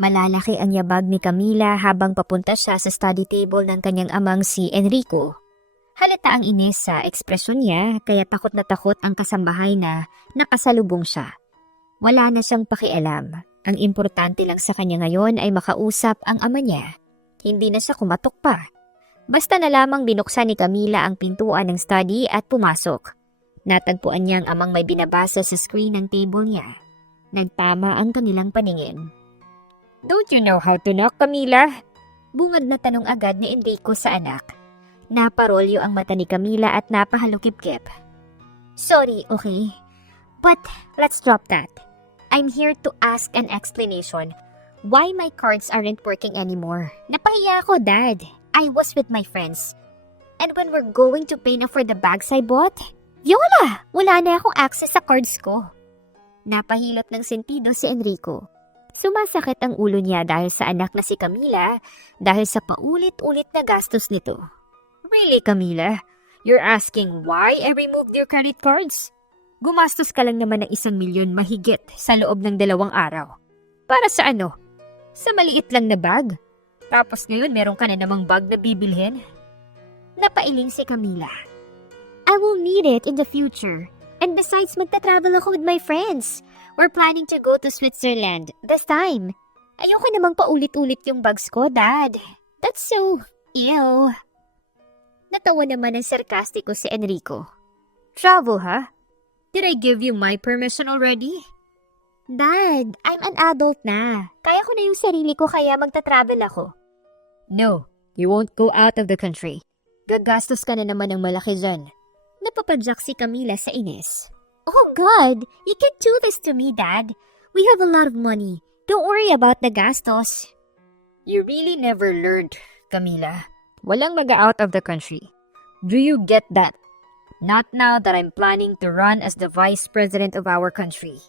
Malalaki ang yabag ni Camila habang papunta siya sa study table ng kanyang amang si Enrico. Halata ang inis sa ekspresyon niya kaya takot na takot ang kasambahay na nakasalubong siya. Wala na siyang pakialam. Ang importante lang sa kanya ngayon ay makausap ang ama niya. Hindi na siya kumatok pa. Basta na lamang binuksan ni Camila ang pintuan ng study at pumasok. Natagpuan niya ang amang may binabasa sa screen ng table niya. Nagtama ang kanilang paningin. "Don't you know how to knock, Camila?" Bungad na tanong agad ni Enrico sa anak. Naparolyo ang mata ni Camila at napahalukip-kip. "Sorry, okay? But let's drop that. I'm here to ask an explanation. Why my cards aren't working anymore? Napahiya ako, Dad. I was with my friends. And when we're going to pay na for the bags I bought, Viola, wala na akong access sa cards ko." Napahilot ng sentido si Enrico. Sumasakit ang ulo niya dahil sa anak na si Camila dahil sa paulit-ulit na gastos nito. "Really, Camila? You're asking why I removed your credit cards? Gumastos ka lang naman ng 1,000,000 mahigit sa loob ng 2 araw. Para sa ano? Sa maliit lang na bag? Tapos ngayon meron ka na namang bag na bibilhin?" Napailing si Camila. "I will need it in the future. And besides, magta-travel ako with my friends. We're planning to go to Switzerland this time. Ayoko namang paulit-ulit yung bags ko, Dad. That's so ew." Natawa naman ng sarkastiko si Enrico. "Travel, ha? Did I give you my permission already?" "Dad, I'm an adult na. Kaya ko na yung sarili ko kaya magta-travel ako." "No, you won't go out of the country. Gagastos ka na naman ng malaki dyan." Napapadyak si Camila sa inis. "Oh God, you can't do this to me, Dad. We have a lot of money. Don't worry about the gastos." "You really never learned, Camila. Walang mag-out of the country. Do you get that? Not now that I'm planning to run as the vice president of our country."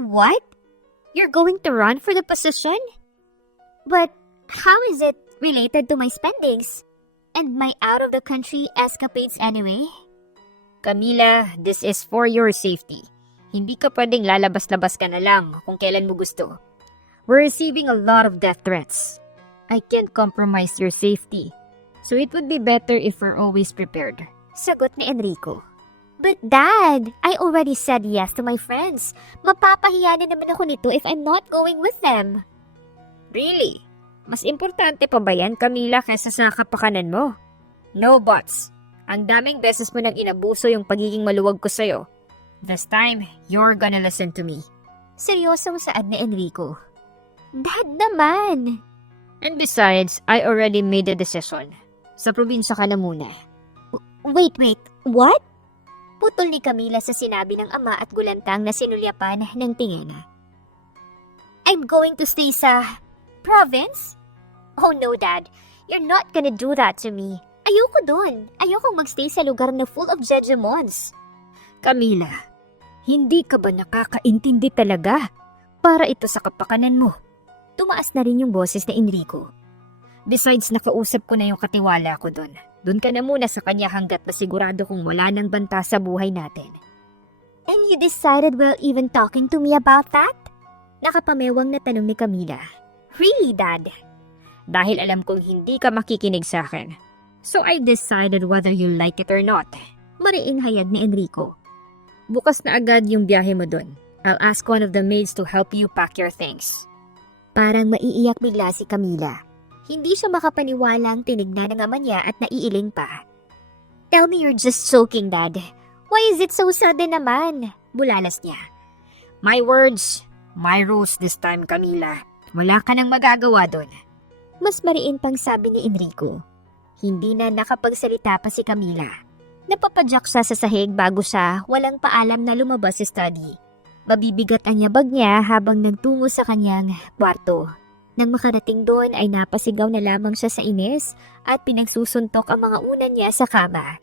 "What? You're going to run for the position? But how is it related to my spendings? And my out-of-the-country escapades anyway?" "Camila, this is for your safety. Hindi ka pwedeng lalabas-labas ka na lang kung kailan mo gusto. We're receiving a lot of death threats. I can't compromise your safety. So it would be better if we're always prepared." Sagot ni Enrico. "But Dad, I already said yes to my friends. Mapapahiya na naman ako nito if I'm not going with them." "Really? Mas importante pa ba yan, Camila, kaysa sa kapakanan mo?" "No buts. Ang daming beses mo nang inabuso yung pagiging maluwag ko sa'yo. This time, you're gonna listen to me." Seryosong saad ni Enrico. "Dad naman." "And besides, I already made a decision. Sa probinsya ka na muna." Wait, what?" Putol ni Camila sa sinabi ng ama at gulantang na sinulyapan ng tingin. "I'm going to stay sa province? Oh no, Dad. You're not gonna do that to me. Ayoko dun. Ayokong magstay sa lugar na full of jejemons." "Camila, hindi ka ba nakakaintindi talaga? Para ito sa kapakanan mo." Tumaas na rin yung boses ni Enrico. "Besides, nakausap ko na yung katiwala ko dun. Dun ka na muna sa kanya hanggat masigurado kung wala nang banta sa buhay natin." "And you decided while even talking to me about that?" Nakapamewang na tanong ni Camila. "Really, Dad?" "Dahil alam kong hindi ka makikinig sa akin. So I decided whether you like it or not." Mariing hayag ni Enrico. "Bukas na agad yung biyahe mo dun. I'll ask one of the maids to help you pack your things." Parang maiiyak bigla si Camila. Hindi siya makapaniwala ang tinignan ng ama niya at naiiling pa. "Tell me you're just joking, Dad. Why is it so sudden naman?" Bulalas niya. "My words, my rules this time, Camila. Wala ka nang magagawa dun." Mas mariin pang sabi ni Enrico. Hindi na nakapagsalita pa si Camila. Napapadyak siya sa sahig bago siya walang paalam na lumabas sa study. Mabibigat ang yabag niya habang nagtungo sa kanyang kwarto. Nang makarating doon ay napasigaw na lamang siya sa inis at pinagsusuntok ang mga unan niya sa kama.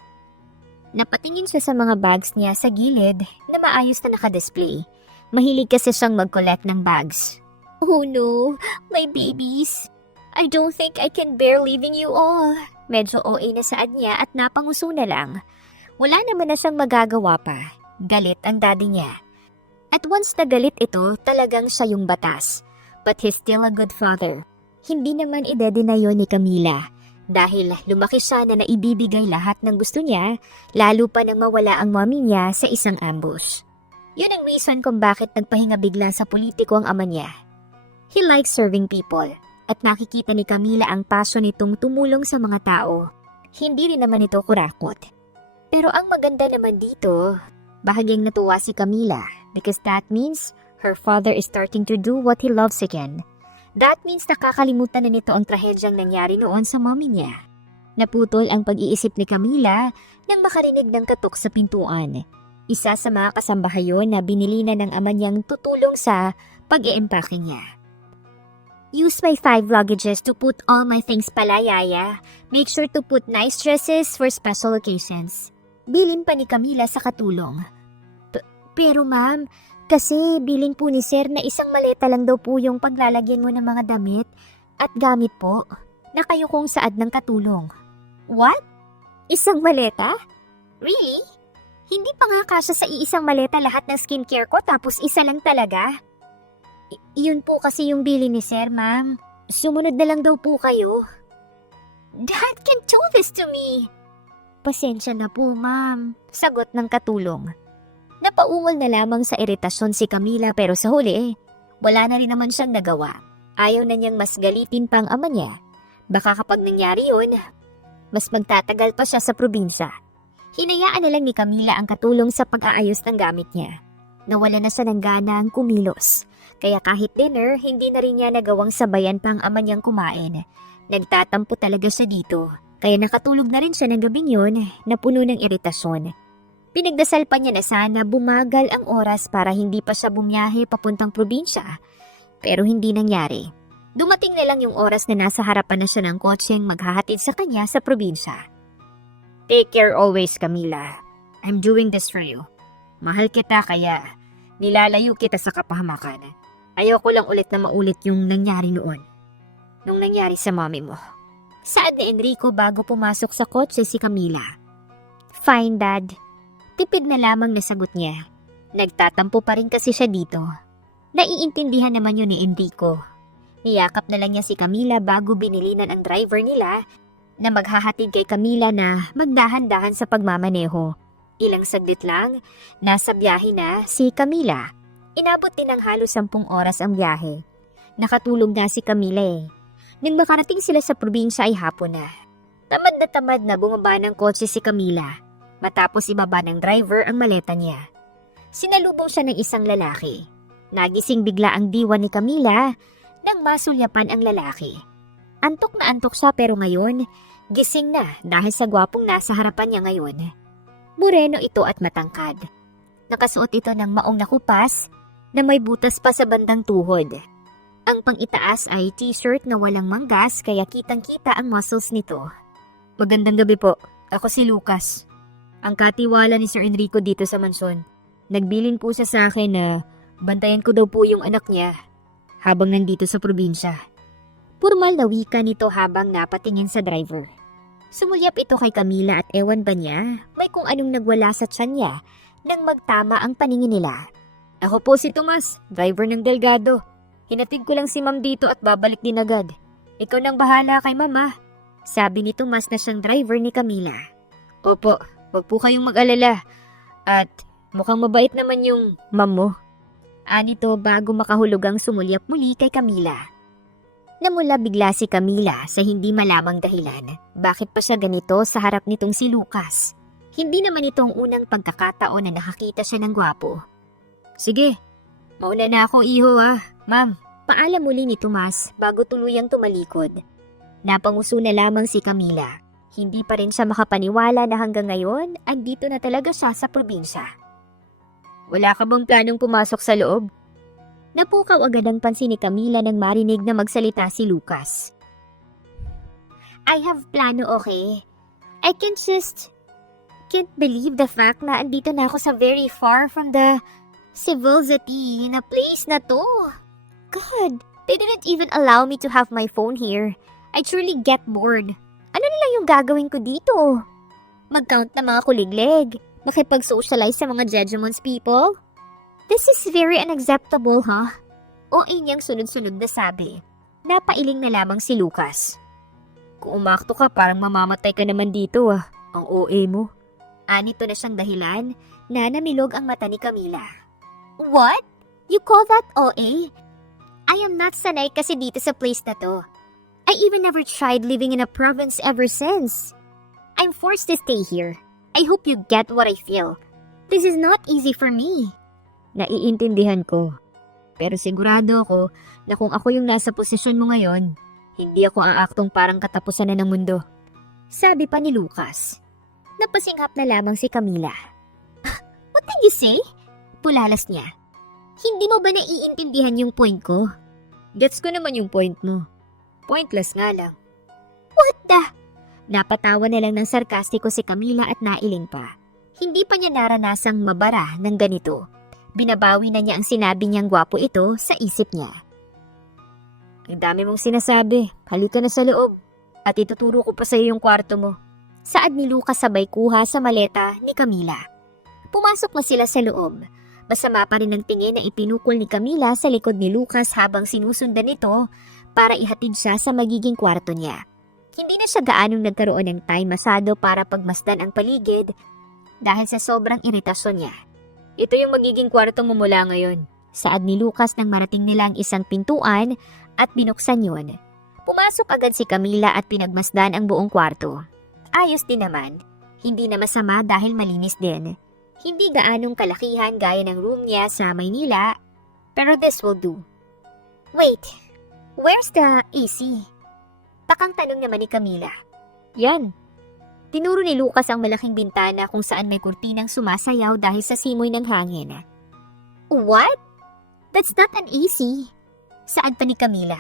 Napatingin siya sa mga bags niya sa gilid na maayos na nakadisplay. Mahilig kasi siyang mag-collect ng bags. "Oh no, my babies. I don't think I can bear leaving you all." Medyo OA na saad niya at napanguso na lang. Wala naman na siyang magagawa pa. Galit ang daddy niya. At once na galit ito, talagang siya yung batas. But he's still a good father. Hindi naman idedena yun ni Camila dahil lumaki siya na naibibigay lahat ng gusto niya, lalo pa nang mawala ang mommy niya sa isang ambush. Yun ang reason kung bakit nagpahinga bigla sa politiko ang ama niya. He likes serving people at nakikita ni Camila ang passion nitong tumulong sa mga tao. Hindi rin naman ito kurakot. Pero ang maganda naman dito, bahagyang natuwa si Camila because that means her father is starting to do what he loves again. That means nakakalimutan na nito ang trahedyang nangyari noon sa mommy niya. Naputol ang pag-iisip ni Camila nang makarinig ng katok sa pintuan. Isa sa mga kasambahay yun na binili na ng ama niyang tutulong sa pag-iempake niya. Use my 5 luggages to put all my things pala, Yaya. Make sure to put nice dresses for special occasions. Bilin pa ni Camila sa katulong. Pero ma'am, kasi bilin po ni sir na isang maleta lang daw po yung paglalagyan mo ng mga damit at gamit po na kayo kong saad ng katulong. What? Isang maleta? Really? Hindi pa nga kasya sa iisang maleta lahat ng skincare ko tapos isa lang talaga? Yun po kasi yung bilin ni sir, ma'am. Sumunod na lang daw po kayo. Dad can tell this to me. Pasensya na po, ma'am. Sagot ng katulong. Napaungol na lamang sa iritasyon si Camila pero sa huli, wala na rin naman siyang nagawa. Ayaw na niyang mas galitin pa ang ama niya. Baka kapag nangyari yun, mas magtatagal pa siya sa probinsya. Hinayaan na lang ni Camila ang katulong sa pag-aayos ng gamit niya. Nawala na siya ng gana ang kumilos. Kaya kahit dinner, hindi na rin niya nagawang sabayan pa ang ama niyang kumain. Nagtatampo talaga siya dito. Kaya nakatulog na rin siya ng gabing yun na puno ng iritasyon. Pinagdasal pa niya na sana bumagal ang oras para hindi pa siya bumiyahe papuntang probinsya. Pero hindi nangyari. Dumating na lang yung oras na nasa harapan na siya ng kotseng maghahatid sa kanya sa probinsya. Take care always, Camila. I'm doing this for you. Mahal kita kaya nilalayo kita sa kapahamakan. Ayoko lang ulit na maulit yung nangyari noon. Nung nangyari sa mommy mo. Saad ni Enrico bago pumasok sa kotse si Camila. Fine, Dad. Tipid na lamang nasagot niya. Nagtatampo pa rin kasi siya dito. Naiintindihan naman yun ni Enrico. Niyakap na lang niya si Camila bago binilinan ang driver nila na maghahatid kay Camila na magdahan-dahan sa pagmamaneho. Ilang saglit lang, nasa biyahe na si Camila. Inabot din ng halos 10 oras ang biyahe. Nakatulog na si Camila eh. Nang makarating sila sa probinsya ay hapon na. Tamad na bumaba ng kotse si Camila. Matapos ibaba ng driver ang maleta niya. Sinalubong siya ng isang lalaki. Nagising bigla ang diwa ni Camila nang masulyapan ang lalaki. Antok na antok siya pero ngayon, gising na dahil sa gwapong nasa harapan niya ngayon. Moreno ito at matangkad. Nakasuot ito ng maong nakupas na may butas pa sa bandang tuhod. Ang pang-itaas ay t-shirt na walang manggas kaya kitang-kita ang muscles nito. Magandang gabi po. Ako si Lucas. Ang katiwala ni Sir Enrico dito sa mansyon. Nagbilin po siya sa akin na bantayan ko daw po yung anak niya habang nandito sa probinsya. Formal na wika nito habang napatingin sa driver. Sumulyap ito kay Camila at ewan ba niya may kung anong nagwala sa tiyan niya nang magtama ang paningin nila. Ako po si Tomas, driver ng Delgado. Hinatid ko lang si Ma'am dito at babalik din agad. Ikaw nang bahala kay Mama. Sabi ni Tomas na siyang driver ni Camila. Opo, wag po kayong mag-alala. At mukhang mabait naman yung ma'am mo. Anito bago makahulugang sumulyap muli kay Camila. Namula bigla si Camila sa hindi malamang dahilan. Bakit pa siya ganito sa harap nitong si Lucas? Hindi naman itong unang pagkakataon na nakakita siya ng gwapo. Sige, mauna na ako iho ma'am. Paalam muli ni Tomas bago tuluyang tumalikod. Napanguso na lamang si Camila. Hindi pa rin siya makapaniwala na hanggang ngayon, andito na talaga siya sa probinsya. Wala ka bang planong pumasok sa loob? Napukaw agad ang pansin ni Camila nang marinig na magsalita si Lucas. I have plano, okay? I can't believe the fact na andito na ako sa very far from the civility na place na to. God, they didn't even allow me to have my phone here. I truly get bored. Ano na lang yung gagawin ko dito? Mag-count na mga kuliglig. Makipag-socialize sa mga Jejemons people? This is very unacceptable, huh? OA niyang sunod-sunod na sabi. Napailing na lamang si Lucas. Kung umakto ka parang mamamatay ka naman dito ang OA mo. Anito na siyang dahilan na namilog ang mata ni Camila. What? You call that OA? I am not sanay kasi dito sa place na to. I even never tried living in a province ever since. I'm forced to stay here. I hope you get what I feel. This is not easy for me. Naiintindihan ko. Pero sigurado ako na kung ako yung nasa posisyon mo ngayon, hindi ako ang aktong parang katapusan na ng mundo. Sabi pa ni Lucas. Napasinghap na lamang si Camila. What did you say? Pulalas niya. Hindi mo ba naiintindihan yung point ko? Gets ko naman yung point mo. Pointless nga lang. What the? Napatawa na lang ng sarkastiko si Camila at nailing pa. Hindi pa niya naranasang mabara ng ganito. Binabawi na niya ang sinabi niyang gwapo ito sa isip niya. Ang dami mong sinasabi. Halika na sa loob. At ituturo ko pa sa iyo yung kwarto mo. Saad ni Lucas sabay kuha sa maleta ni Camila. Pumasok na sila sa loob. Masama pa rin ang tingin na ipinukol ni Camila sa likod ni Lucas habang sinusundan nito para ihatid siya sa magiging kwarto niya. Hindi na siya gaanong nagkaroon ng time masado para pagmasdan ang paligid dahil sa sobrang iritasyon niya. Ito yung magiging kwarto mo mula ngayon. Saad ni Lucas nang marating nila ang isang pintuan at binuksan yun. Pumasok agad si Camila at pinagmasdan ang buong kwarto. Ayos din naman. Hindi na masama dahil malinis din. Hindi gaanong kalakihan gaya ng room niya sa Maynila, pero this will do. Wait, where's the AC? Takang tanong naman ni Camila. Yan. Tinuro ni Lucas ang malaking bintana kung saan may kurtinang sumasayaw dahil sa simoy ng hangin. What? That's not an AC. Saad pa ni Camila.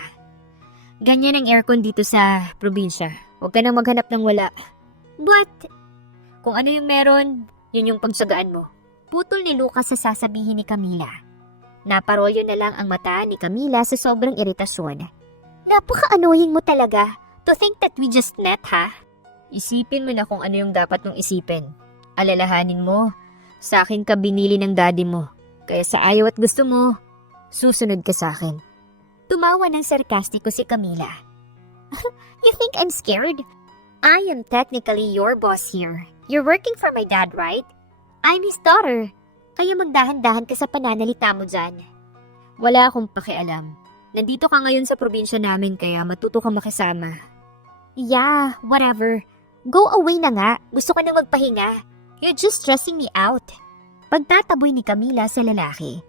Ganyan ang aircon dito sa probinsya. Huwag ka nang maghanap ng wala. But, kung ano yung meron, yun yung pagsagaan mo. Putol ni Lucas sa sasabihin ni Camila. Naparolyo na lang ang mata ni Camila sa sobrang iritasyon. Napaka-annoying mo talaga to think that we just met, ha? Isipin mo na kung ano yung dapat mong isipin. Alalahanin mo, sa akin ka binili ng daddy mo. Kaya sa ayaw at gusto mo, susunod ka sa akin. Tumawa ng sarkastiko si Camila. You think I'm scared? I am technically your boss here. You're working for my dad, right? I'm his daughter. Kaya magdahan-dahan ka sa pananalita mo dyan. Wala akong pakialam. Nandito ka ngayon sa probinsya namin kaya matuto kang makisama. Yeah, whatever. Go away na nga. Gusto ka na magpahinga. You're just stressing me out. Pagtataboy ni Camila sa lalaki.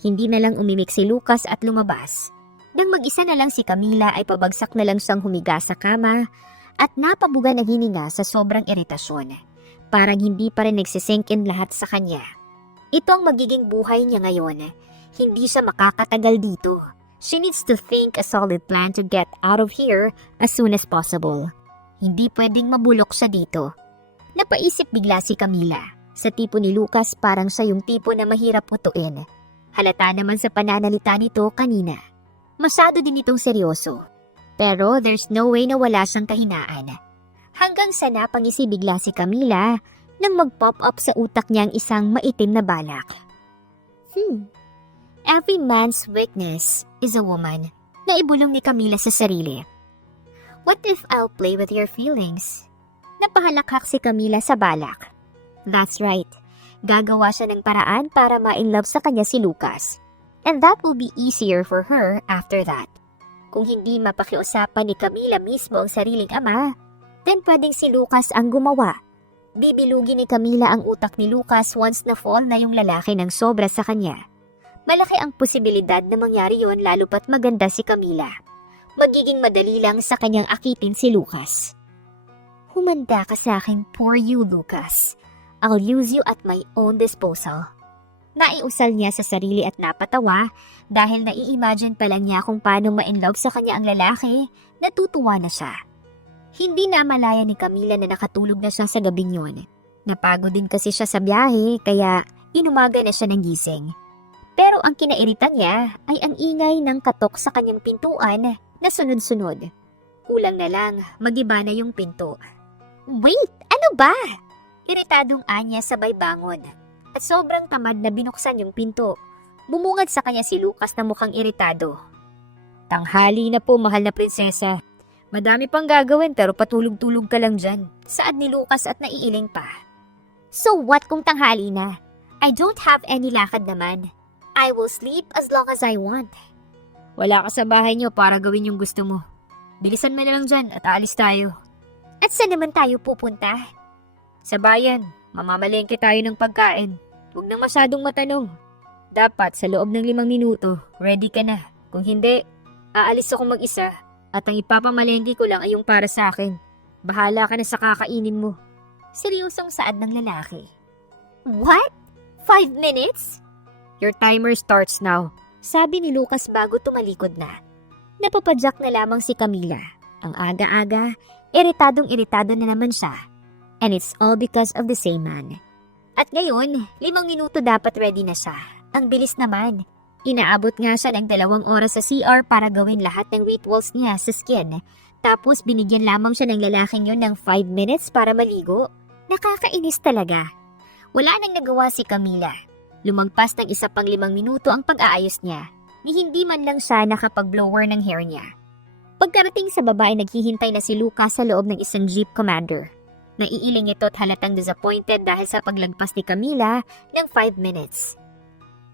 Hindi na lang umimik si Lucas at lumabas. Nang mag-isa na lang si Camila ay pabagsak na lang siyang humiga sa kama at napabuga ng hininga sa sobrang iritasyon. Parang hindi pa rin nagsisink in lahat sa kanya. Ito ang magiging buhay niya ngayon. Hindi siya makakatagal dito. She needs to think a solid plan to get out of here as soon as possible. Hindi pwedeng mabulok siya dito. Napaisip bigla si Camila. Sa tipo ni Lucas parang siya yung tipo na mahirap utuin. Halata naman sa pananalita nito kanina. Masyado din itong seryoso. Pero there's no way na wala siyang kahinaan. Hanggang sa napangisi bigla si Camila nang mag-pop up sa utak niya ang isang maitim na balak. Every man's weakness is a woman. Naibulong ni Camila sa sarili. What if I'll play with your feelings? Napahalakhak si Camila sa balak. That's right. Gagawa siya ng paraan para ma-inlove sa kanya si Lucas. And that will be easier for her after that. Kung hindi mapakiusapan ni Camila mismo ang sariling ama, then pwedeng si Lucas ang gumawa. Bibilugin ni Camila ang utak ni Lucas once na fall na yung lalaki ng sobra sa kanya. Malaki ang posibilidad na mangyari yon lalo pat maganda si Camila. Magiging madali lang sa kanyang akitin si Lucas. Humanda ka sa akin, poor you, Lucas. I'll use you at my own disposal. Naiusal niya sa sarili at napatawa dahil nai-imagine pa lang niya kung paano ma-inlove sa kanya ang lalaki, natutuwa na siya. Hindi na malaya ni Camila na nakatulog na siya sa gabing yon. Napagod din kasi siya sa biyahe kaya inumaga na siya ng gising. Pero ang kinairitan niya ay ang ingay ng katok sa kanyang pintuan na sunod-sunod. Kulang na lang, magiba na yung pinto. Wait, ano ba? Iritadong anya sabay bangon. At sobrang tamad na binuksan yung pinto. Bumungad sa kanya si Lucas na mukhang iritado. Tanghali na po, mahal na prinsesa. Madami pang gagawin pero patulog-tulog ka lang dyan. Saad ni Lucas at naiiling pa. So what kung tanghali na? I don't have any lakad naman. I will sleep as long as I want. Wala ka sa bahay niyo para gawin yung gusto mo. Bilisan mo na lang dyan at aalis tayo. At saan naman tayo pupunta? Sa bayan, mamamalengke tayo ng pagkain. Huwag nang masyadong matanong. Dapat sa loob ng 5 minuto, ready ka na. Kung hindi, aalis ako mag-isa. At ang ipapamalengke ko lang ay yung para sa akin. Bahala ka na sa kakainin mo. Seryosong saad ng lalaki. What? 5 minutes? Your timer starts now. Sabi ni Lucas bago tumalikod na. Napapadyak na lamang si Camila. Ang aga-aga, iritadong-iritado na naman siya. And it's all because of the same man. At ngayon, 5 minuto dapat ready na siya. Ang bilis naman. Inaabot nga siya ng 2 oras sa CR para gawin lahat ng rituals niya sa skin. Tapos binigyan lamang siya ng lalaking yun ng 5 minutes para maligo. Nakakainis talaga. Wala nang nagawa si Camila. Lumagpas ng 1 pang 5 minuto ang pag-aayos niya. Ni hindi man lang siya nakapag-blower ng hair niya. Pagkarating sa babae, naghihintay na si Lucas sa loob ng isang jeep commander. Naiiling ito at halatang disappointed dahil sa paglagpas ni Camila ng 5 minutes.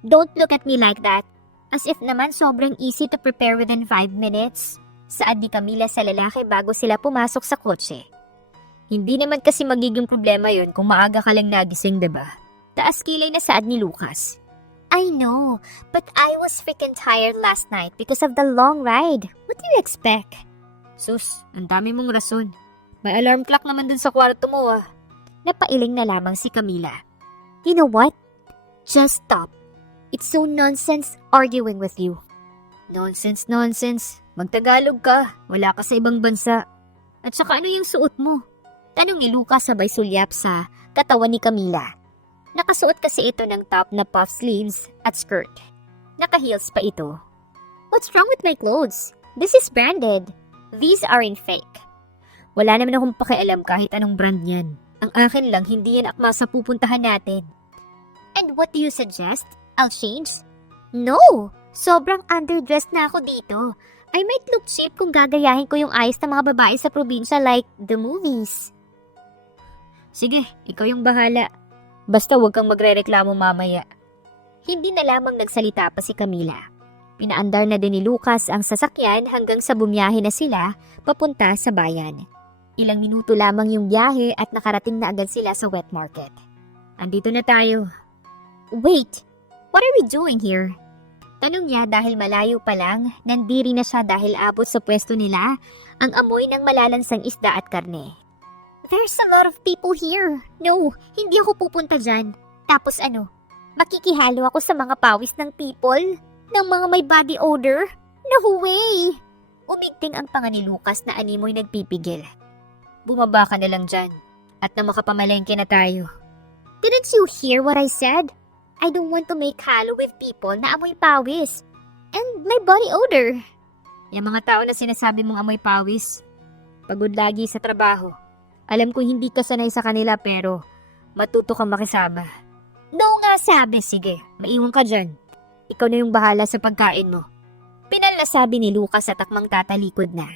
Don't look at me like that. As if naman sobrang easy to prepare within 5 minutes. Saad ni Camila sa lalaki bago sila pumasok sa kotse. Hindi naman kasi magiging problema yon kung maaga ka lang nagising, diba? Taas kilay na saad ni Lucas. I know, but I was freaking tired last night because of the long ride. What do you expect? Sus, ang dami mong rason. May alarm clock naman dun sa kwarto mo ah. Napailing na lamang si Camila. You know what? Just stop. It's so nonsense arguing with you. Nonsense. Magtagalog ka. Wala ka sa ibang bansa. At saka ano yung suot mo? Tanong ni Lucas sabay sulyap sa katawan ni Camila. Nakasuot kasi ito ng top na puff sleeves at skirt. Naka-heels pa ito. What's wrong with my clothes? This is branded. These aren't fake. Wala naman akong pakialam kahit anong brand niyan. Ang akin lang, hindi yan akma sa pupuntahan natin. And what do you suggest? I'll change? No! Sobrang underdressed na ako dito. I might look cheap kung gagayahin ko yung ayos ng mga babae sa probinsya like the movies. Sige, ikaw yung bahala. Basta huwag kang magrereklamo mamaya. Hindi na lamang nagsalita pa si Camila. Pinaandar na din ni Lucas ang sasakyan hanggang sa bumiyahe na sila papunta sa bayan. Ilang minuto lamang yung biyahe at nakarating na agad sila sa wet market. Andito na tayo. Wait! What are we doing here? Tanong niya dahil malayo pa lang, nandiri na siya dahil abot sa pwesto nila ang amoy ng malalansang isda at karne. There's a lot of people here. No, hindi ako pupunta dyan. Tapos ano, makikihalo ako sa mga pawis ng people? Ng mga may body odor? No way! Umigting ang panga ni Lucas na animoy nagpipigil. Bumaba ka na lang dyan at na makapamalengke na tayo. Didn't you hear what I said? I don't want to make halo with people na amoy pawis. And my body odor. Yung mga tao na sinasabi mong amoy pawis, pagod lagi sa trabaho. Alam ko hindi ka sanay sa kanila pero matuto kang makisama. No nga sabi, sige, maiwan ka dyan. Ikaw na yung bahala sa pagkain mo. Pinalasabi ni Lucas at akmang tatalikod na.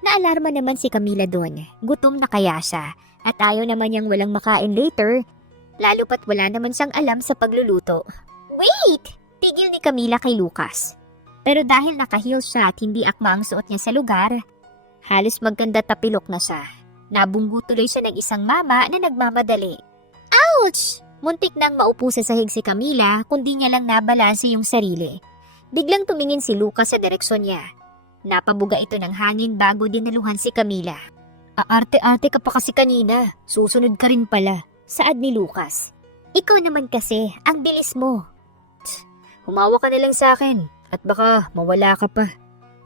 Naalarma naman si Camila doon. Gutom na kaya siya at ayaw naman niyang walang makain later. Lalo pat wala naman siyang alam sa pagluluto. Wait! Tigil ni Camila kay Lucas. Pero dahil naka-heels siya at hindi akma ang suot niya sa lugar, halos magkanda tapilok na siya. Nabunggo tuloy siya ng isang mama na nagmamadali. Ouch! Muntik nang maupo sa sahig si Camila kundi niya lang nabalanse yung sarili. Biglang tumingin si Lucas sa direksyon niya. Napabuga ito ng hangin bago dinaluhan si Camila. Aarte-arte ka pa kasi kanina. Susunod ka rin pala. Saad ni Lucas. Ikaw naman kasi, ang bilis mo. Humawa ka na lang sa akin at baka mawala ka pa.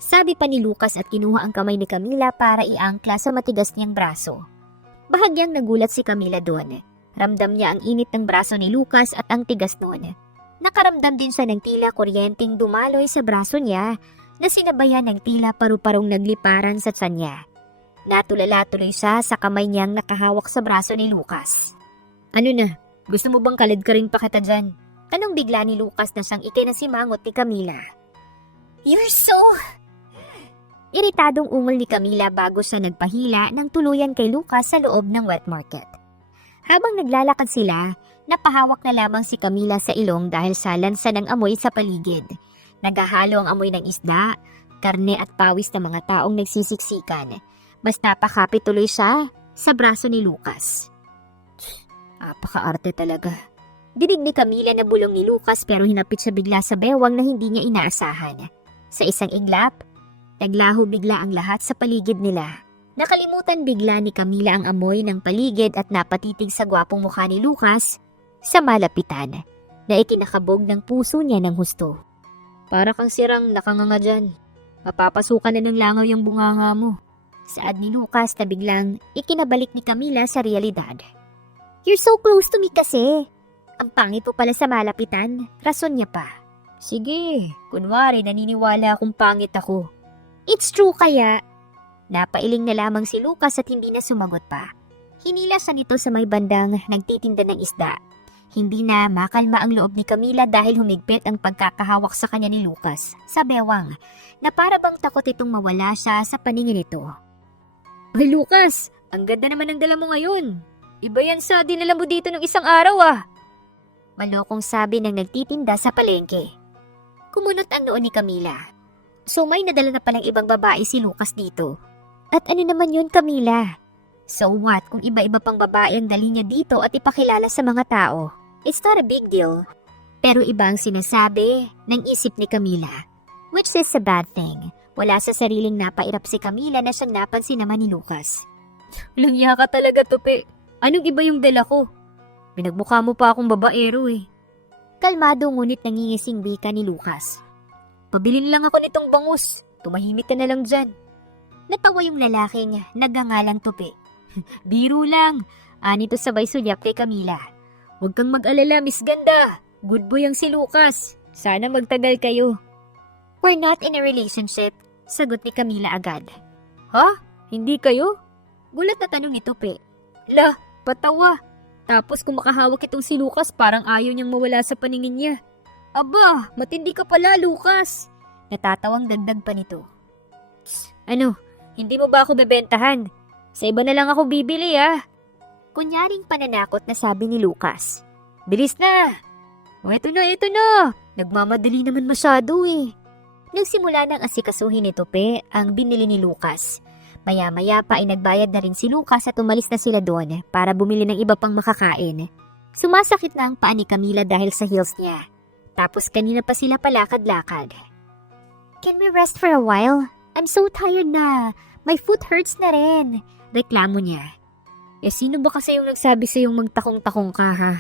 Sabi pa ni Lucas at kinuha ang kamay ni Camila para iangkla sa matigas niyang braso. Bahagyang nagulat si Camila doon. Ramdam niya ang init ng braso ni Lucas at ang tigas noon. Nakaramdam din siya ng tila kuryenteng dumaloy sa braso niya na sinabayan ng tila paru-parong nagliparan sa tiyan niya. Natulala tuloy siya sa kamay niyang nakahawak sa braso ni Lucas. Ano na? Gusto mo bang kalad ka rin pa kita dyan? Tanong bigla ni Lucas na siyang ikinasimangot ni Camila. "You're so..." Iritadong ungol ni Camila bago siya nagpahila ng tuluyan kay Lucas sa loob ng wet market. Habang naglalakad sila, napahawak na lamang si Camila sa ilong dahil sa lansa ng amoy sa paligid. Naghahalo ang amoy ng isda, karne at pawis ng mga taong nagsisiksikan. Mas napakapit tuloy siya sa braso ni Lucas. Apaka-arte talaga. Dinig ni Camila na bulong ni Lucas pero hinapit siya bigla sa bewang na hindi niya inaasahan. Sa isang iglap, naglaho bigla ang lahat sa paligid nila. Nakalimutan bigla ni Camila ang amoy ng paligid at napatitig sa gwapong mukha ni Lucas sa malapitan na ikinakabog ng puso niya ng husto. "Para kang sirang nakanganga dyan. Mapapasukan na ng langaw yung bunganga mo." Saad ni Lucas na biglang ikinabalik ni Camila sa realidad. "You're so close to me kasi. Ang pangit po pala sa malapitan." Rason niya pa. "Sige, kunwari naniniwala akong pangit ako." "It's true kaya." Napailing na lamang si Lucas at hindi na sumagot pa. Hinila siya nito sa may bandang nagtitinda ng isda. Hindi na makalma ang loob ni Camila dahil humigpit ang pagkakahawak sa kanya ni Lucas sa bewang na para bang takot itong mawala siya sa paningin nito. "Ay Lucas, ang ganda naman ang dala mo ngayon. Iba yan sa dinala mo dito ng isang araw ah." Malokong sabi ng nagtitinda sa palengke. Kumunot ang noon ni Camila. So may nadala na palang ibang babae si Lucas dito. At ano naman yun, Camila? So what kung iba-iba pang babae ang dali niya dito at ipakilala sa mga tao? It's not a big deal. Pero iba ang sinasabi ng isip ni Camila. Which is a bad thing. Wala sa sariling napairap si Camila na siyang napansin naman ni Lucas. "Walang iya ka talaga, Tupi. Anong iba yung dala ko? Pinagmukha mo pa akong babaero eh." Kalmado ngunit nangingising wika ni Lucas. "Pabilin lang ako nitong bangus. Tumahimik ka na lang dyan." Natawa yung lalaking nagangalang Tupi. "Biro lang. Anito sabay sulyap kay Camila. Huwag kang mag-alala, Miss Ganda. Good boy ang si Lucas. Sana magtagal kayo." "We're not in a relationship," sagot ni Camila agad. "Ha? Hindi kayo?" Gulat na tanong ni Tupi. "Lah, patawa. Tapos kung makahawak itong si Lucas parang ayaw niyang mawala sa paningin niya." "Aba, matindi ka pala, Lucas." Natatawang dagdag pa nito. "Ano? Hindi mo ba ako bebentahan? Sa iba na lang ako bibili ah." Kunyaring pananakot na sabi ni Lucas. "Bilis na! O eto na! Nagmamadali naman masyado eh." Nagsimula ng asikasuhin ni Tupi ang binili ni Lucas. Maya-maya pa ay nagbayad na rin si Lucas at umalis na sila doon para bumili ng iba pang makakain. Sumasakit na ang paa ni Camila dahil sa heels niya. Tapos kanina pa sila palakad-lakad. "Can we rest for a while? I'm so tired na. My foot hurts na rin." Reklamo niya. Sino ba kasi yung nagsabi sa yung magtakong-takong ka ha?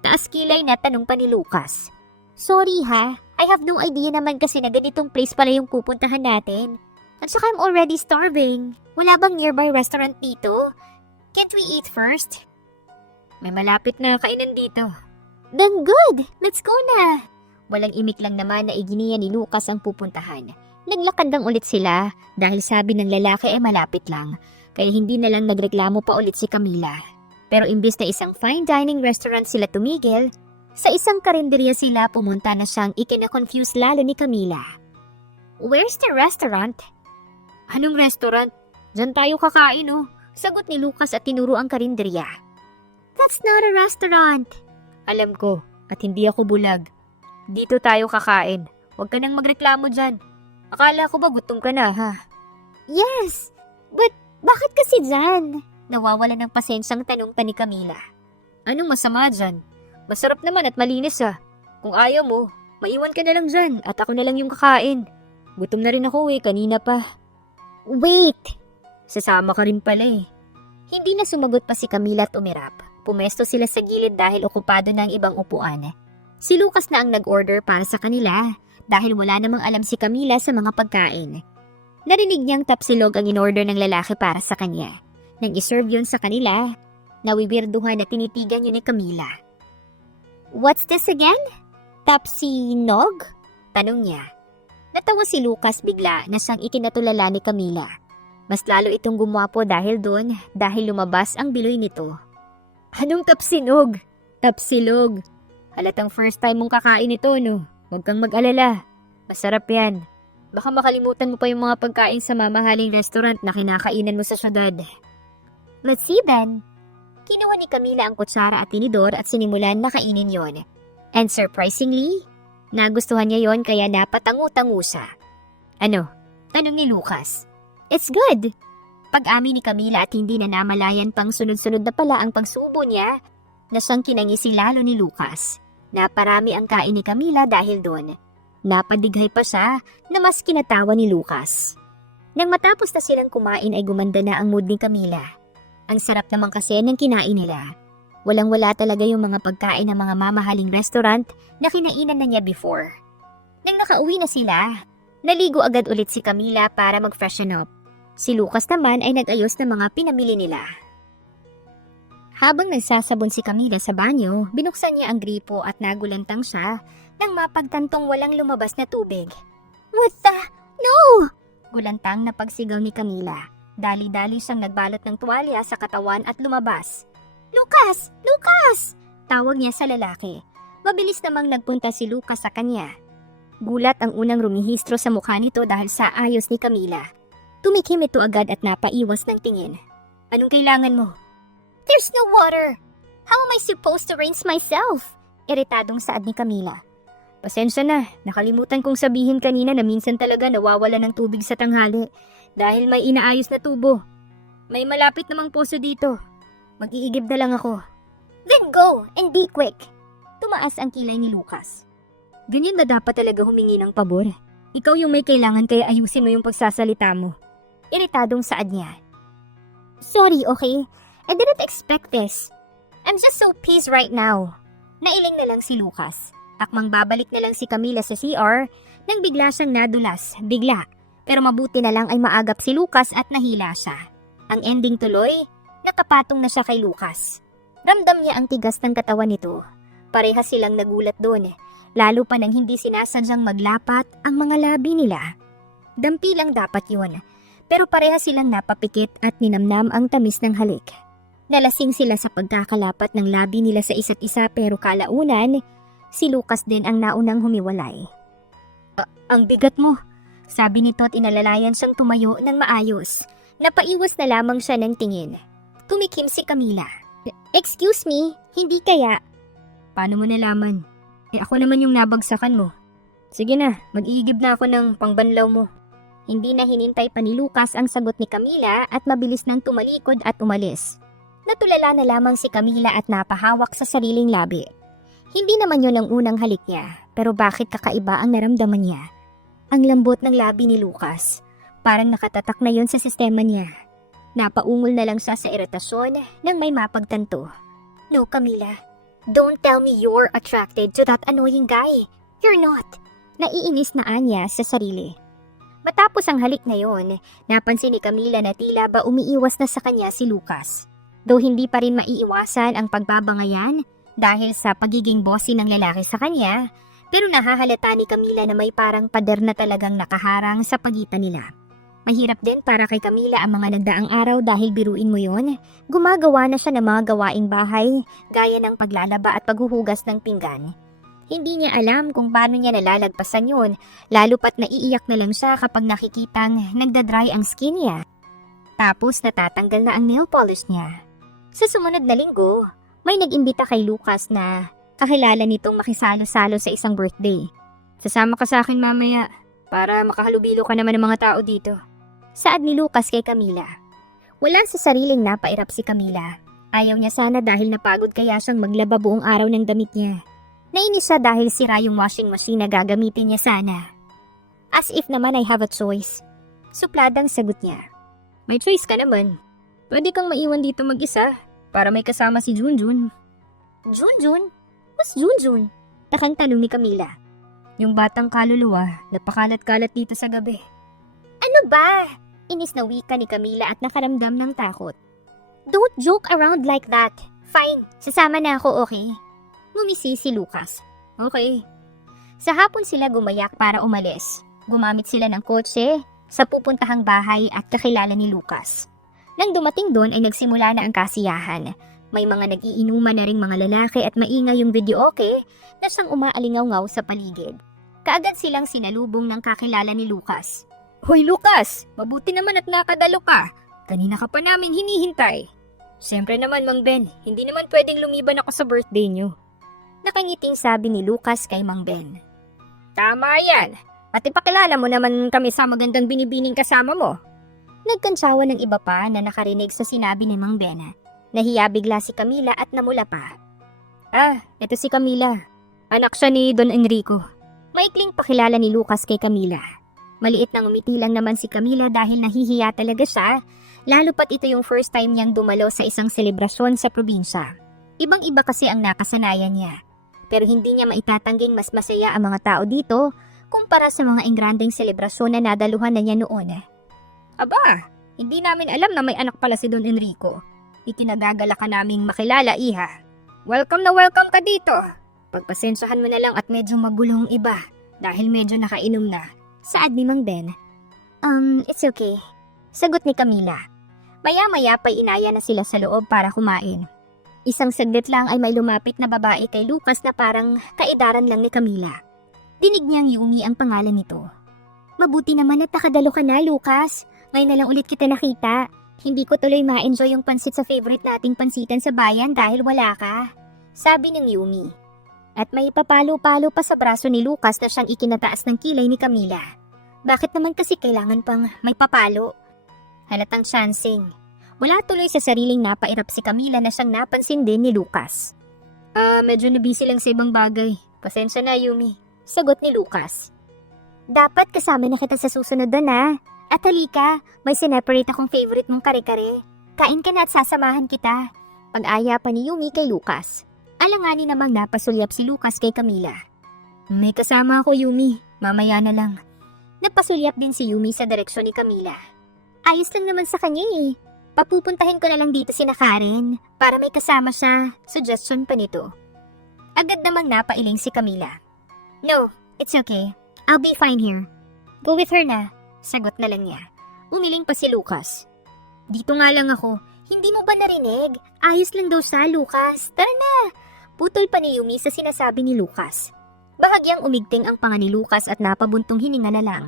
Taas kilay na tanong pa ni Lucas. "Sorry ha, I have no idea naman kasi na ganitong place pala yung pupuntahan natin. At saka I'm already starving. Wala bang nearby restaurant dito? Can't we eat first?" "May malapit na kainan dito." "Then good, let's go na." Walang imik lang naman na iginiya ni Lucas ang pupuntahan. Naglakad lang ulit sila dahil sabi ng lalaki ay malapit lang. Kaya hindi na lang nagreklamo pa ulit si Camila. Pero imbis na isang fine dining restaurant sila tumigil, sa isang karinderya sila pumunta na siyang ikina-confuse lalo ni Camila. "Where's the restaurant?" "Anong restaurant? Diyan tayo kakain oh." Sagot ni Lucas at tinuro ang karinderya. "That's not a restaurant." "Alam ko at hindi ako bulag. Dito tayo kakain. Huwag ka nang magreklamo dyan. Akala ko ba gutom ka na ha?" "Yes, but bakit kasi dyan?" Nawawala ng pasensyang tanong pa ni Camila. "Anong masama dyan? Masarap naman at malinis ah. Kung ayaw mo, maiwan ka na lang dyan at ako na lang yung kakain. Gutom na rin ako eh, kanina pa." "Wait!" "Sasama ka rin pala eh." Hindi na sumagot pa si Camila at umirap. Pumesto sila sa gilid dahil okupado na ang ibang upuan. Si Lucas na ang nag-order para sa kanila dahil wala namang alam si Camila sa mga pagkain. Narinig niyang tapsilog ang in-order ng lalaki para sa kanya. Nang iserve yun sa kanila, nawiwirduhan na tinitigan yun ni Camila. "What's this again? Tapsinog?" Tanong niya. Natawa si Lucas bigla na siyang ikinatulala ni Camila. Mas lalo itong gumwapo dahil doon dahil lumabas ang biloy nito. "Anong tapsinog?" "Tapsilog." Halatang first time mong kakain ito, no? Huwag kang mag-alala. Masarap yan. Baka makalimutan mo pa yung mga pagkain sa mamahaling restaurant na kinakainan mo sa syudad. Let's see then. Kinuha ni Camila ang kutsara at tinidor at sinimulan na kainin yon. And surprisingly, nagustuhan niya yon kaya napatangu-tangu siya. Ano? Tanong ni Lucas. It's good. Pag-amin ni Camila at hindi na namalayan pang sunod-sunod na pala ang pagsubo niya na siyang kinangisi lalo ni Lucas. Naparami ang kain ni Camila dahil doon. Napadighay pa siya na mas kinatawa ni Lucas. Nang matapos na silang kumain ay gumanda na ang mood ni Camila. Ang sarap naman kasi ng kinain nila. Walang-wala talaga yung mga pagkain ng mga mamahaling restaurant na kinainan na niya before. Nang nakauwi na sila, naligo agad ulit si Camila para mag-freshen up. Si Lucas naman ay nag-ayos ng mga pinamili nila. Habang nagsasabon si Camila sa banyo, binuksan niya ang gripo at nagulantang siya nang mapagtantong walang lumabas na tubig. What the? No! Gulantang na pagsigaw ni Camila. Dali-dali siyang nagbalot ng tuwalya sa katawan at lumabas. Lucas! Lucas! Tawag niya sa lalaki. Mabilis namang nagpunta si Lucas sa kanya. Gulat ang unang rumihistro sa mukha nito dahil sa ayos ni Camila. Tumikim ito agad at napaiwas ng tingin. Anong kailangan mo? There's no water! How am I supposed to rinse myself? Iritadong saad ni Camila. Pasensya na, nakalimutan kong sabihin kanina na minsan talaga nawawala ng tubig sa tanghali dahil may inaayos na tubo. May malapit namang poso dito. Mag-iigib na lang ako. Then go and be quick. Tumaas ang kilay ni Lucas. Ganyan na dapat talaga humingi ng pabor. Ikaw yung may kailangan kaya ayusin mo yung pagsasalita mo. Iritadong saad niya. Sorry, okay? I didn't expect this. I'm just so pissed right now. Nailing na lang si Lucas. Akmang babalik na lang si Camila sa CR nang bigla siyang nadulas, bigla. Pero mabuti na lang ay maagap si Lucas at nahila siya. Ang ending tuloy, nakapatong na siya kay Lucas. Ramdam niya ang tigas ng katawan nito. Parehas silang nagulat doon, lalo pa nang hindi sinasadyang maglapat ang mga labi nila. Dampi lang dapat yun, pero parehas silang napapikit at ninamnam ang tamis ng halik. Nalasing sila sa pagkakalapat ng labi nila sa isa't isa pero kalaunan, si Lucas din ang naunang humiwalay. Ang bigat mo, sabi nito at inalalayan siyang tumayo ng maayos. Napaiwas na lamang siya ng tingin. Tumikim si Camila. Excuse me, hindi kaya? Paano mo nalaman? Ako naman yung nabagsakan mo. Sige na, mag-iigib na ako ng pangbanlaw mo. Hindi na hinintay pa ni Lucas ang sagot ni Camila at mabilis nang tumalikod at umalis. Natulala na lamang si Camila at napahawak sa sariling labi. Hindi naman yun ang unang halik niya, pero bakit kakaiba ang naramdaman niya? Ang lambot ng labi ni Lucas. Parang nakatatak na yun sa sistema niya. Napaungol na lang siya sa iritasyon nang may mapagtanto. No, Camila. Don't tell me you're attracted to that annoying guy. You're not. Naiinis na Anya sa sarili. Matapos ang halik na yon, napansin ni Camila na tila ba umiiwas na sa kanya si Lucas. Though hindi pa rin maiiwasan ang pagbabangayan dahil sa pagiging bossy ng lalaki sa kanya, pero nahahalata ni Camila na may parang pader na talagang nakaharang sa pagitan nila. Mahirap din para kay Camila ang mga nagdaang araw dahil biruin mo yon, gumagawa na siya ng mga gawaing bahay gaya ng paglalaba at paghuhugas ng pinggan. Hindi niya alam kung paano niya nalalagpasan yun, lalo pat naiiyak na lang siya kapag nakikitang nagdadry ang skin niya. Tapos natatanggal na ang nail polish niya. Sa sumunod na linggo, may nag-imbita kay Lucas na kakilala nitong makisalo-salo sa isang birthday. Sasama ka sa akin mamaya para makahalubilo ka naman ng mga tao dito. Saad ni Lucas kay Camila. Wala sa sariling napairap si Camila. Ayaw niya sana dahil napagod kaya siyang maglaba buong araw ng damit niya. Nainis siya dahil sira yung washing machine na gagamitin niya sana. As if naman I have a choice. Supladang sagot niya. May choice ka naman. Pwede kang maiwan dito mag-isa para may kasama si Junjun. Junjun? Who's Junjun? Takang tanong ni Camila. Yung batang kaluluwa, napakalat-kalat dito sa gabi. Ano ba? Inis na wika ni Camila at nakaramdam ng takot. Don't joke around like that. Fine, sasama na ako, okay? Ngumisi si Lucas. Okay. Sa hapon sila gumayak para umalis. Gumamit sila ng kotse sa pupuntahang bahay at kakilala ni Lucas. Nang dumating doon ay nagsimula na ang kasiyahan. May mga nag-iinuman na ring mga lalaki at maingay yung videoke na siyang umaalingaw-ngaw sa paligid. Kaagad silang sinalubong ng kakilala ni Lucas. Hoy Lucas! Mabuti naman at nakadalo ka. Kanina ka pa namin hinihintay. Siyempre naman Mang Ben, hindi naman pwedeng lumiban ako sa birthday niyo. Nakangiting sabi ni Lucas kay Mang Ben. Tama yan! At ipakilala mo naman kami sa magandang binibining kasama mo. Nagkantsawa ng iba pa na nakarinig sa sinabi ni Mang Ben. Nahiya bigla si Camila at namula pa. Ito si Camila. Anak siya ni Don Enrico. Maikling pakilala ni Lucas kay Camila. Maliit na ngumiti lang naman si Camila dahil nahihiya talaga siya, lalo pat ito yung first time niyang dumalo sa isang selebrasyon sa probinsya. Ibang-iba kasi ang nakasanayan niya. Pero hindi niya maitatangging mas masaya ang mga tao dito kumpara sa mga engrandeng selebrasyon na nadaluhan na niya noon. Aba, hindi namin alam na may anak pala si Don Enrico. Ikinagagala ka naming makilala, iha. Welcome na welcome ka dito. Pagpasensyahan mo na lang at medyo magulong iba dahil medyo nakainom na. Saad ni Mang Ben. It's okay. Sagot ni Camila. Maya-maya pa inaya na sila sa loob para kumain. Isang saglit lang ay may lumapit na babae kay Lucas na parang kaedaran lang ni Camila. Dinig niyang Yumi ang pangalan nito. Mabuti naman at nakadalo ka na, Lucas. Ngayon na lang ulit kita nakita. Hindi ko tuloy ma-enjoy yung pansit sa favorite nating pansitan sa bayan dahil wala ka. Sabi ng Yumi. At may papalo-palo pa sa braso ni Lucas na siyang ikinataas ng kilay ni Camila. Bakit naman kasi kailangan pang may papalo? Halatang chancing. Wala tuloy sa sariling napairap si Camila na siyang napansin din ni Lucas. Medyo nabisi lang sa ibang bagay. Pasensya na, Yumi. Sagot ni Lucas. Dapat kasama na kita sa susunod doon At halika, may sineparate akong favorite mong kare-kare. Kain ka na at sasamahan kita. Pag-aya pa ni Yumi kay Lucas. Alanganin namang napasulyap si Lucas kay Camila. May kasama ako, Yumi. Mamaya na lang. Napasulyap din si Yumi sa direksyon ni Camila. Ayos lang naman sa kanya Papupuntahin ko na lang dito si Karen para may kasama siya. Suggestion pa nito. Agad namang napailing si Camila. No, it's okay. I'll be fine here. Go with her na. Sagot na lang niya. Umiling pa si Lucas. Dito nga lang ako. Hindi mo ba narinig? Ayos lang daw siya, Lucas. Tara na. Putol pa ni Yumi sa sinasabi ni Lucas. Bahagyang umigting ang panga ni Lucas at napabuntong hininga na lang.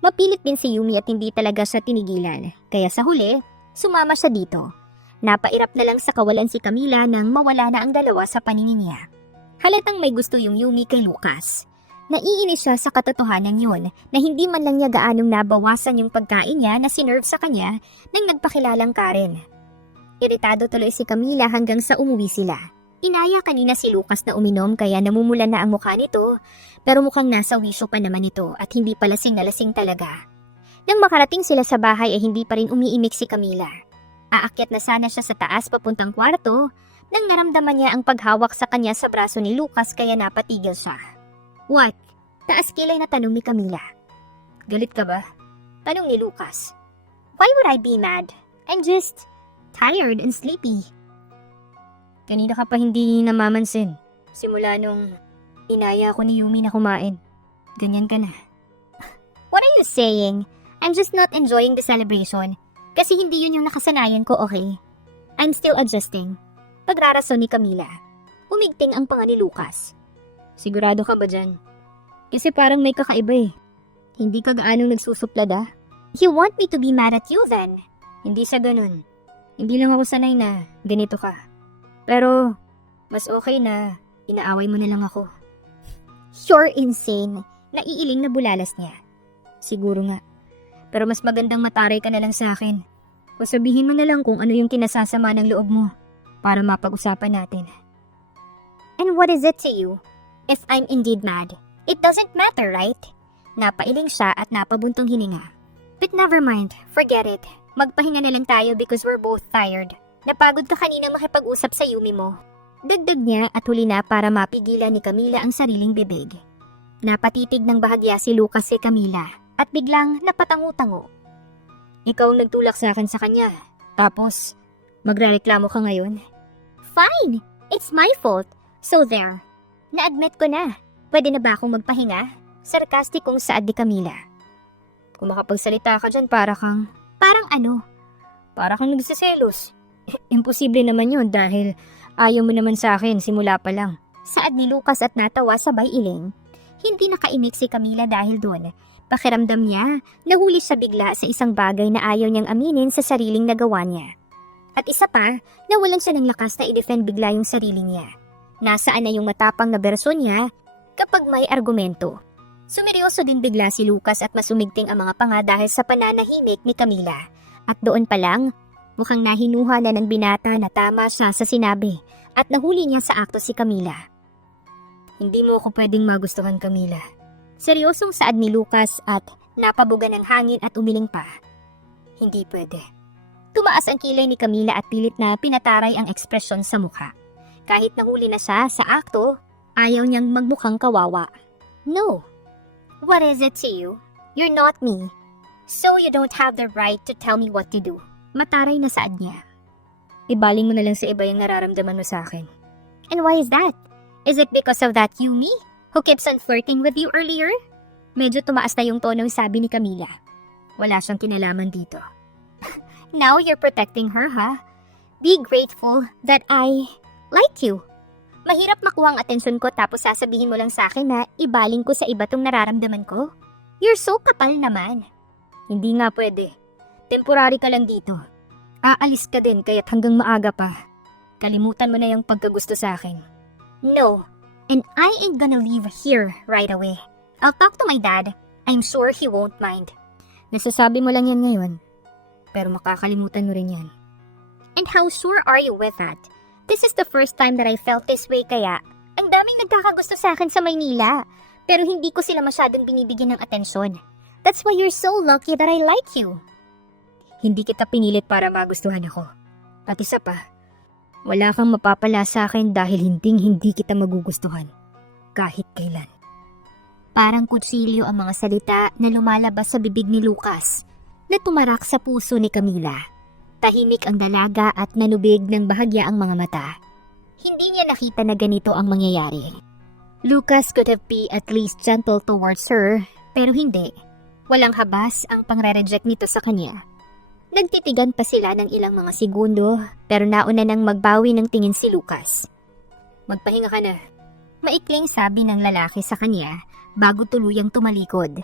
Mapilit din si Yumi at hindi talaga siya tinigilan. Kaya sa huli, sumama siya dito. Napairap na lang sa kawalan si Camila nang mawala na ang dalawa sa paningin niya. Halatang may gusto yung Yumi kay Lucas. Naiinis siya sa katotohanan yun na hindi man lang niya gaanong nabawasan yung pagkain niya na sinerve sa kanya nang nagpakilalang Karen. Iritado tuloy si Camila hanggang sa umuwi sila. Inaya kanina si Lucas na uminom kaya namumula na ang mukha nito pero mukhang nasa wisyo pa naman ito at hindi pa lasing na lasing talaga. Nang makarating sila sa bahay ay hindi pa rin umiimik si Camila. Aakyat na sana siya sa taas papuntang kwarto nang naramdaman niya ang paghawak sa kanya sa braso ni Lucas kaya napatigil siya. What? Taas kilay na tanong ni Camila. Galit ka ba? Tanong ni Lucas. Why would I be mad? I'm just tired and sleepy. Kanina ka pa hindi namamansin. Simula nung inaya ko ni Yumi na kumain. Ganyan ka na. What are you saying? I'm just not enjoying the celebration. Kasi hindi yun yung nakasanayan ko, okay? I'm still adjusting. Pagrarason ni Camila. Umigting ang panga ni Lucas. Sigurado ka ba dyan? Kasi parang may kakaiba Hindi ka gaanong nagsusuplad You want me to be mad at you then? Hindi sa ganun. Hindi lang ako sanay na ganito ka. Pero, mas okay na inaaway mo na lang ako. You're insane. Naiiling na bulalas niya. Siguro nga. Pero mas magandang mataray ka na lang sa akin. O sabihin mo na lang kung ano yung kinasasama ng loob mo para mapag-usapan natin. And what is it to you? If I'm indeed mad, it doesn't matter, right? Napailing siya at napabuntong hininga. But never mind, forget it. Magpahinga na lang tayo because we're both tired. Napagod ka kanina makipag-usap sa Yumi mo. Dagdag niya at huli na para mapigilan ni Camila ang sariling bibig. Napatitig ng bahagya si Lucas kay Camila at biglang napatango-tango. Ikaw ang nagtulak sa akin sa kanya. Tapos, magrereklamo ka ngayon? Fine! It's my fault. So there. Na-admit ko na. Pwede na ba akong magpahinga? Sarkastikong saad ni Camila. Kung makapagsalita ka dyan, Parang ano? Para kang nagsiselos. Imposible naman yun dahil ayaw mo naman sa akin simula pa lang. Saad ni Lucas at natawa sabay iling. Hindi nakaimik si Camila dahil doon. Pakiramdam niya, nahuli siya bigla sa isang bagay na ayaw niyang aminin sa sariling nagawa niya. At isa pa, nawalan siya ng lakas na i-defend bigla yung sarili niya. Nasaan na yung matapang na bersyon niya kapag may argumento. Sumeryoso din bigla si Lucas at masumigting ang mga panga dahil sa pananahimik ni Camila. At doon pa lang, mukhang nahinuha na ng binata na tama siya sa sinabi at nahuli niya sa akto si Camila. Hindi mo ako pwedeng magustuhan, Camila. Seryosong saad ni Lucas at napabugan ng hangin at umiling pa. Hindi pwede. Tumaas ang kilay ni Camila at pilit na pinataray ang ekspresyon sa mukha. Kahit nahuli na siya sa akto, ayaw niyang magmukhang kawawa. No. What is it to you? You're not me. So you don't have the right to tell me what to do. Mataray na saad niya. Ibaling mo na lang sa iba yung nararamdaman mo sa akin. And why is that? Is it because of that Yumi who keeps on flirting with you earlier? Medyo tumaas na yung tonong sabi ni Camila. Wala siyang kinalaman dito. Now you're protecting her, ha? Be grateful that I like you. Mahirap makuha ang atensyon ko tapos sasabihin mo lang sa akin na ibaling ko sa iba tong nararamdaman ko. You're so kapal naman. Hindi nga pwede. Temporary ka lang dito. Aalis ka din kaya't hanggang maaga pa. Kalimutan mo na yung pagkagusto sa akin. No, and I ain't gonna leave here right away. I'll talk to my dad. I'm sure he won't mind. Nasasabi mo lang yan ngayon. Pero makakalimutan mo rin yan. And how sure are you with that? This is the first time that I felt this way kaya ang daming nagkakagusto sa akin sa Maynila. Pero hindi ko sila masyadong binibigyan ng atensyon. That's why you're so lucky that I like you. Hindi kita pinilit para magustuhan ako. At isa pa, wala kang mapapala sa akin dahil hindi kita magugustuhan. Kahit kailan. Parang kutsilyo ang mga salita na lumalabas sa bibig ni Lucas na tumarak sa puso ni Camila. Tahimik ang dalaga at nanubig ng bahagya ang mga mata. Hindi niya nakita na ganito ang mangyayari. Lucas could have been at least gentle towards her, pero hindi. Walang habas ang pangre-reject nito sa kanya. Nagtitigan pa sila ng ilang mga segundo, pero nauna nang magbawi ng tingin si Lucas. Magpahinga ka na. Maikling sabi ng lalaki sa kanya bago tuluyang tumalikod.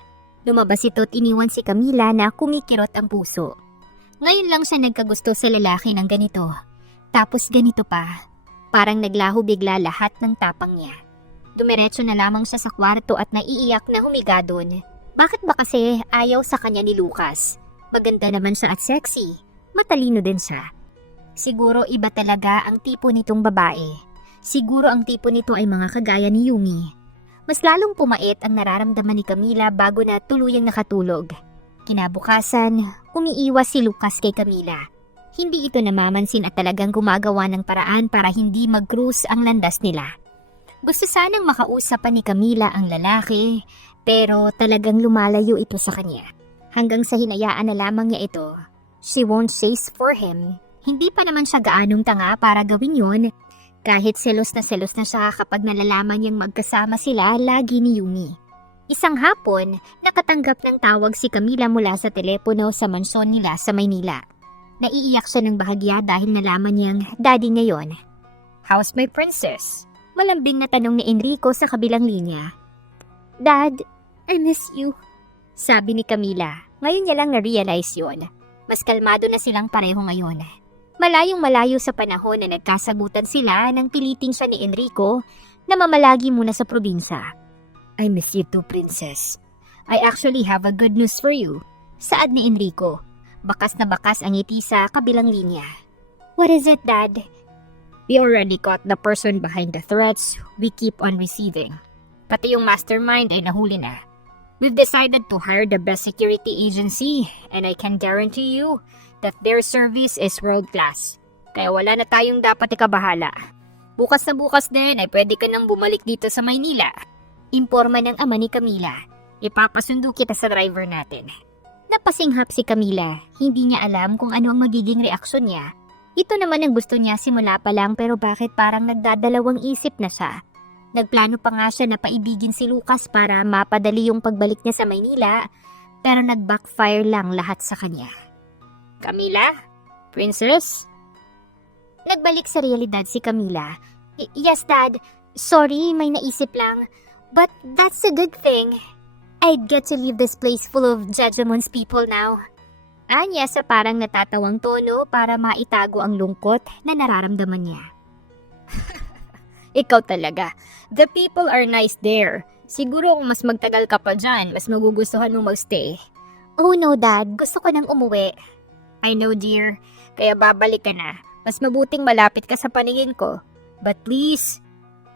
Lumabas ito at iniwan si Camila na kumikirot ang puso. Ngayon lang siya nagkagusto sa lalaki ng ganito. Tapos ganito pa. Parang naglaho bigla lahat ng tapang niya. Dumiretso na lamang siya sa kwarto at naiiyak na humiga doon. Bakit ba kasi ayaw sa kanya ni Lucas? Maganda naman siya at sexy. Matalino din siya. Siguro iba talaga ang tipo nitong babae. Siguro ang tipo nito ay mga kagaya ni Yumi. Mas lalong pumait ang nararamdaman ni Camila bago na tuluyang nakatulog. Kinabukasan, umiiwas si Lucas kay Camila. Hindi ito namamansin at talagang gumagawa ng paraan para hindi mag-cruise ang landas nila. Gusto sanang makausap pa ni Camila ang lalaki, pero talagang lumalayo ito sa kanya. Hanggang sa hinayaan na lamang niya ito. She won't chase for him. Hindi pa naman siya gaanong tanga para gawin yon. Kahit selos na siya kapag nalalaman niyang magkasama sila lagi ni Yumi. Isang hapon, nakatanggap ng tawag si Camila mula sa telepono sa mansyon nila sa Maynila. Naiiyak siya ng bahagya dahil nalaman niyang daddy ngayon. How's my princess? Malambing na tanong ni Enrico sa kabilang linya. Dad, I miss you. Sabi ni Camila. Ngayon niya lang na-realize yun. Mas kalmado na silang pareho ngayon. Malayong malayo sa panahon na nagkasagutan sila nang piliting siya ni Enrico na mamalagi muna sa probinsya. I miss you too, princess. I actually have a good news for you. Saad ni Enrico. Bakas na bakas ang ngiti sa kabilang linya. What is it, Dad? We already caught the person behind the threats we keep on receiving. Pati yung mastermind ay nahuli na. We've decided to hire the best security agency and I can guarantee you that their service is world-class. Kaya wala na tayong dapat ikabahala. Bukas na bukas din ay pwede ka nang bumalik dito sa Maynila. Imporma ng ama ni Camila. Ipapasundo kita sa driver natin. Napasinghap si Camila. Hindi niya alam kung ano ang magiging reaksyon niya. Ito naman ang gusto niya simula pa lang pero bakit parang nagdadalawang isip na siya. Nagplano pa nga siya na paibigin si Lucas para mapadali yung pagbalik niya sa Maynila, pero nag-backfire lang lahat sa kanya. Camila? Princess? Nagbalik sa realidad si Camila. Yes, Dad. Sorry, may naisip lang. But that's a good thing. I'd get to leave this place full of Jejemon's people now. Anya sa parang natatawang tono para maitago ang lungkot na nararamdaman niya. Ikaw talaga. The people are nice there. Siguro kung mas magtagal ka pa dyan, mas magugustuhan mong magstay. Oh no, Dad. Gusto ko nang umuwi. I know, dear. Kaya babalik ka na. Mas mabuting malapit ka sa paningin ko. But please,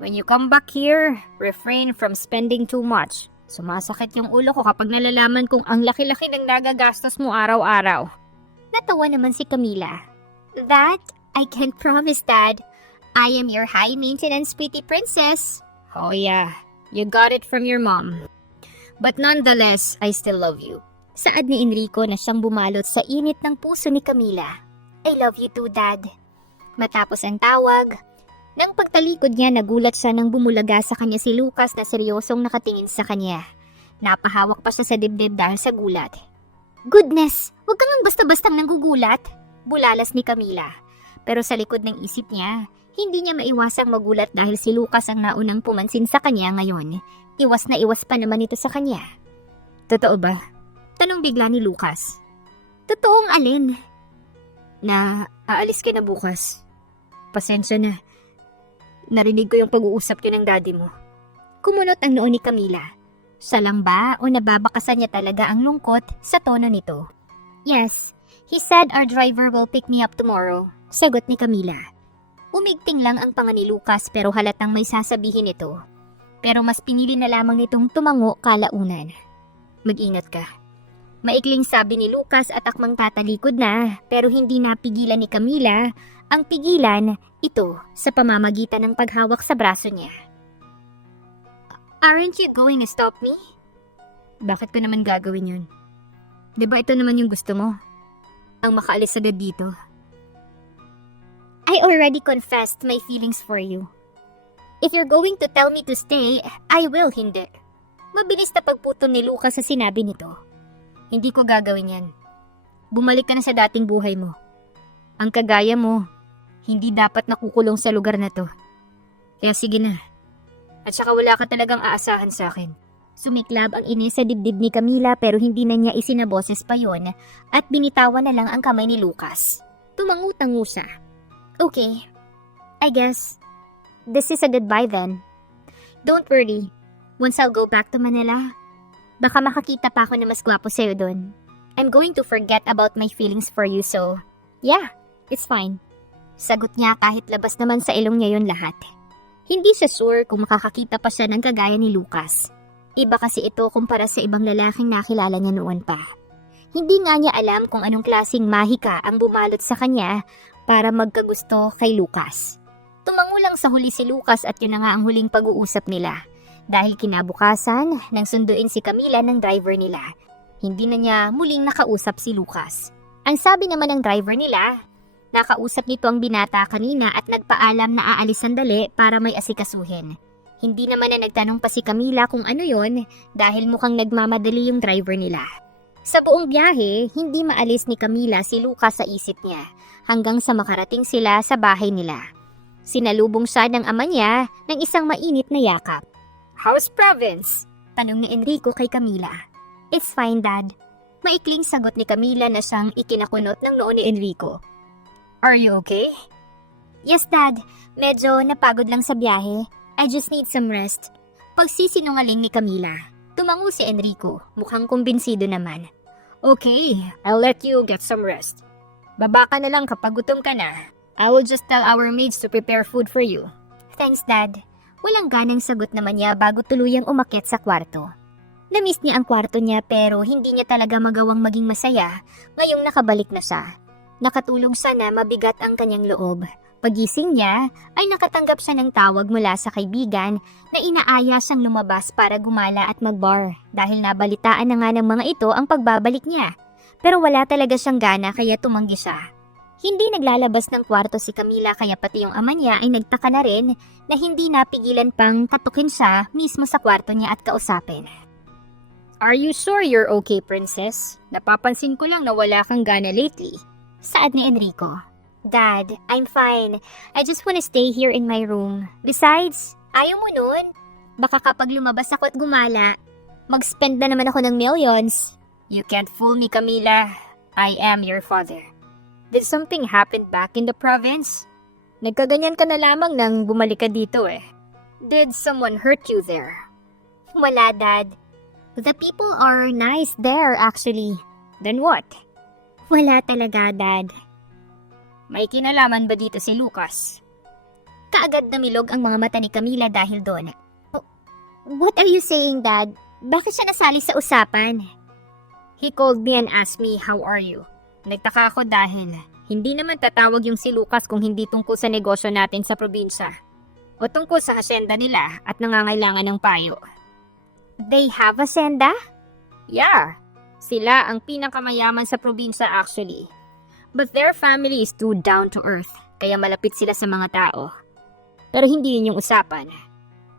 when you come back here, refrain from spending too much. Sumasakit yung ulo ko kapag nalalaman kong ang laki-laki ng nagagastos mo araw-araw. Natawa naman si Camila. That, I can't promise, Dad. I am your high-maintenance pretty princess. Oh yeah, you got it from your mom. But nonetheless, I still love you. Saad ni Enrico na siyang bumalot sa init ng puso ni Camila. I love you too, Dad. Matapos ang tawag, nang pagtalikod niya nagulat siya nang bumulaga sa kanya si Lucas na seryosong nakatingin sa kanya. Napahawak pa siya sa dibdib dahil sa gulat. Goodness, huwag kang basta-bastang nanggugulat, bulalas ni Camila. Pero sa likod ng isip niya, hindi niya maiwasang magulat dahil si Lucas ang naunang pumansin sa kanya ngayon. Iwas na iwas pa naman ito sa kanya. Totoo ba? Tanong bigla ni Lucas. Totoong alin? Na aalis ka na bukas. Pasensya na. Narinig ko yung pag-uusap niyo ng daddy mo. Kumunot ang noo ni Camila. Siya lang ba o nababakasan niya talaga ang lungkot sa tono nito? Yes, he said our driver will pick me up tomorrow. Sagot ni Camila. Umigting lang ang panga ni Lucas pero halatang may sasabihin ito. Pero mas pinili na lamang nitong tumango kalaunan. Mag-ingat ka. Maikling sabi ni Lucas at akmang tatalikod na pero hindi napigilan ni Camila ang pigilan ito sa pamamagitan ng paghawak sa braso niya. Aren't you going to stop me? Bakit ko naman gagawin yun? Diba ito naman yung gusto mo? Ang makaalis agad dito. I already confessed my feelings for you. If you're going to tell me to stay, I will hindi. Mabilis na pagputol ni Lucas sa sinabi nito. Hindi ko gagawin yan. Bumalik ka na sa dating buhay mo. Ang kagaya mo, hindi dapat nakukulong sa lugar na to. Kaya sige na. At saka wala ka talagang aasahan sa akin. Sumiklab ang inis sa dibdib ni Camila pero hindi na niya isinaboses pa yon at binitawan na lang ang kamay ni Lucas. Tumangu-tangu siya. Okay, I guess this is a goodbye then. Don't worry, once I'll go back to Manila, baka makakita pa ako na mas gwapo sa'yo dun. I'm going to forget about my feelings for you so, yeah, it's fine. Sagot niya kahit labas naman sa ilong niya yon lahat. Hindi siya sure kung makakakita pa siya ng kagaya ni Lucas. Iba kasi ito kumpara sa ibang lalaking nakilala niya noon pa. Hindi nga niya alam kung anong klaseng mahika ang bumalot sa kanya para magkagusto kay Lucas. Tumango lang sa huli si Lucas at yun na nga ang huling pag-uusap nila. Dahil kinabukasan, nang sunduin si Camila ng driver nila, hindi na niya muling nakausap si Lucas. Ang sabi naman ng driver nila, nakausap nito ang binata kanina at nagpaalam na aalis sandali para may asikasuhin. Hindi naman na nagtanong pa si Camila kung ano yon dahil mukhang nagmamadali yung driver nila. Sa buong biyahe, hindi maalis ni Camila si Lucas sa isip niya hanggang sa makarating sila sa bahay nila. Sinalubong siya ng ama niya ng isang mainit na yakap. How's province? Tanong ni Enrico kay Camila. It's fine, Dad. Maikling sagot ni Camila na siyang ikinakunot ng noo ni Enrico. Are you okay? Yes, Dad. Medyo napagod lang sa biyahe. I just need some rest. Pagsisinungaling ni Camila. Tumango si Enrico. Mukhang kumbinsido naman. Okay, I'll let you get some rest. Baba ka na lang kapag gutom ka na. I will just tell our maids to prepare food for you. Thanks, Dad. Walang ganang sagot naman niya bago tuluyang umakyat sa kwarto. Namiss niya ang kwarto niya pero hindi niya talaga magawang maging masaya ngayong nakabalik na siya. Nakatulog siya na mabigat ang kanyang loob. Pagising niya ay nakatanggap siya ng tawag mula sa kaibigan na inaaya siyang lumabas para gumala at magbar dahil nabalitaan na nga ng mga ito ang pagbabalik niya. Pero wala talaga siyang gana kaya tumanggi siya. Hindi naglalabas ng kwarto si Camila kaya pati yung ama niya ay nagtaka na rin na hindi napigilan pang katukin siya mismo sa kwarto niya at kausapin. Are you sure you're okay, princess? Napapansin ko lang na wala kang gana lately. Saad ni Enrico. Dad, I'm fine. I just wanna stay here in my room. Besides, ayaw mo nun? Baka kapag lumabas ako at gumala, mag-spend na naman ako ng millions. You can't fool me, Camila. I am your father. Did something happen back in the province? Nagkaganyan ka na lamang nang bumalik ka dito eh. Did someone hurt you there? Wala, Dad. The people are nice there actually. Then what? Wala talaga, Dad. May kinalaman ba dito si Lucas? Kaagad namilog ang mga mata ni Camila dahil doon. Oh, what are you saying, Dad? Bakit siya nasali sa usapan? He called me and asked me, how are you? Nagtaka ako dahil hindi naman tatawag yung si Lucas kung hindi tungkol sa negosyo natin sa probinsya o tungkol sa hasyenda nila at nangangailangan ng payo. They have hacienda? Yeah. Sila ang pinakamayaman sa probinsya actually. But their family is too down to earth, kaya malapit sila sa mga tao. Pero hindi yun yung usapan.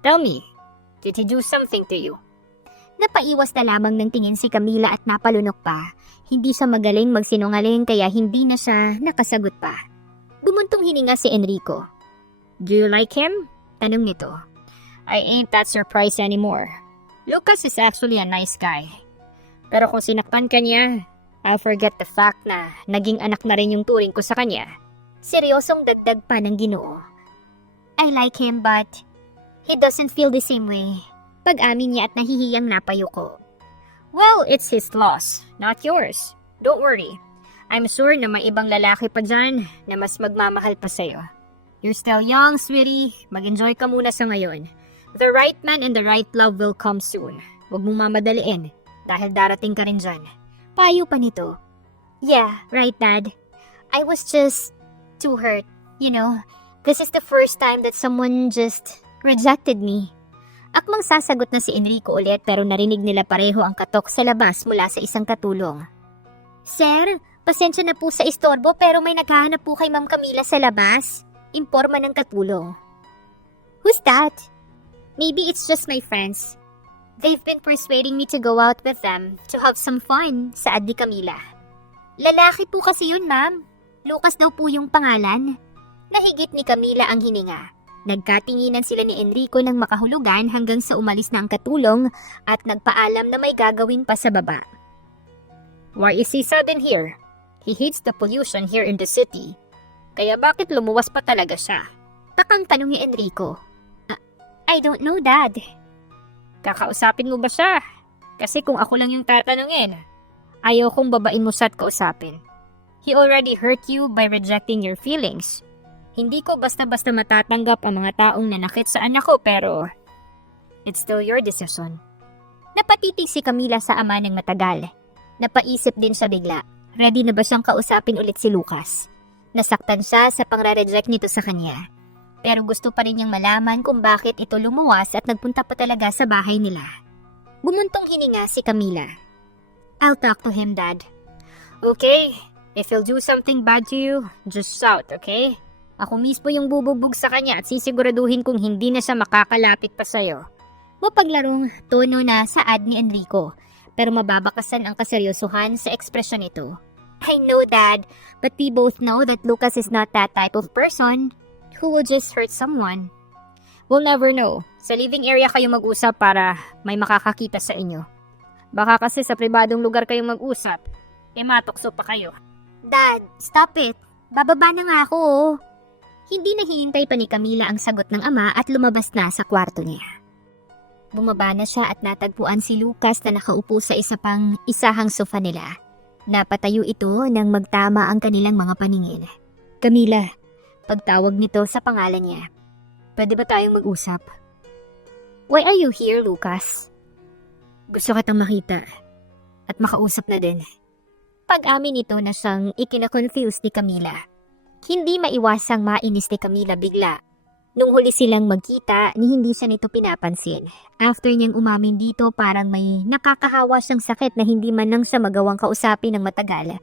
Tell me, did he do something to you? Napaiwas na lamang ng tingin si Camila at napalunok pa. Hindi siya magaling magsinungaling kaya hindi na siya nakasagot pa. Bumuntong hininga si Enrico. Do you like him? Tanong nito. I ain't that surprised anymore. Lucas is actually a nice guy. Pero kung sinaktan ka niya, I'll forget the fact na naging anak na rin yung turing ko sa kanya. Seryosong dagdag pa ng Ginoo. I like him but he doesn't feel the same way. Pag-amin niya at nahihiyang napayo ko. Well, it's his loss, not yours. Don't worry. I'm sure na may ibang lalaki pa dyan na mas magmamahal pa sa'yo. You're still young, sweetie. Mag-enjoy ka muna sa ngayon. The right man and the right love will come soon. Huwag mong mamadaliin dahil darating ka rin dyan. Payo pa nito. Yeah, right, Dad. I was just too hurt. You know, this is the first time that someone just rejected me. Akmang sasagot na si Enrico ulit pero narinig nila pareho ang katok sa labas mula sa isang katulong. Sir, pasensya na po sa istorbo pero may naghahanap po kay Ma'am Camila sa labas. Imporma ng katulong. Who's that? Maybe it's just my friends. They've been persuading me to go out with them to have some fun, saad ni Camila. Lalaki po kasi yun, ma'am. Lucas daw po yung pangalan. Nahigit ni Camila ang hininga. Nagkatinginan sila ni Enrico ng makahulugan hanggang sa umalis na ang katulong at nagpaalam na may gagawin pa sa baba. Why is he sudden here? He hates the pollution here in the city. Kaya bakit lumuwas pa talaga siya? Takang tanong ni Enrico. I don't know, Dad. Kakausapin mo ba siya? Kasi kung ako lang yung tatanungin, ayaw kong babain mo siya at kausapin. He already hurt you by rejecting your feelings. Hindi ko basta-basta matatanggap ang mga taong nanakit sa anak ko pero it's still your decision. Napatitig si Camila sa ama ng matagal. Napaisip din siya bigla. Ready na ba siyang kausapin ulit si Lucas? Nasaktan siya sa pang-reject nito sa kanya. Pero gusto pa rin niyang malaman kung bakit ito lumuwas at nagpunta pa talaga sa bahay nila. Bumuntong hininga si Camila. I'll talk to him, Dad. Okay, if he'll do something bad to you, just shout, okay? Ako mismo yung bubugbog sa kanya at sisiguraduhin kung hindi na siya makakalapit pa sa'yo. Mapaglarong tono na saad ni Enrico, pero mababakasan ang kaseryosohan sa ekspresyon nito. I know, Dad, but we both know that Lucas is not that type of person who will just hurt someone. We'll never know. Sa living area kayo mag-usap para may makakakita sa inyo. Baka kasi sa pribadong lugar kayo mag-usap, matukso pa kayo. Dad, stop it. Bababa na nga ako, oh. Hindi nahihintay pa ni Camila ang sagot ng ama at lumabas na sa kwarto niya. Bumaba na siya at natagpuan si Lucas na nakaupo sa isahang sofa nila. Napatayo ito nang magtama ang kanilang mga paningin. Camila, pagtawag nito sa pangalan niya. Pwede ba tayong mag-usap? Why are you here, Lucas? Gusto kitang makita at makausap na din. Pag-amin nito na siyang ikina-confuse ni Camila. Hindi maiwasang mainis ni Camila bigla. Nung huli silang magkita, ni hindi siya nito pinapansin. After niyang umamin dito, parang may nakakahawa siyang sakit na hindi man lang siya magawang kausapin ng matagal.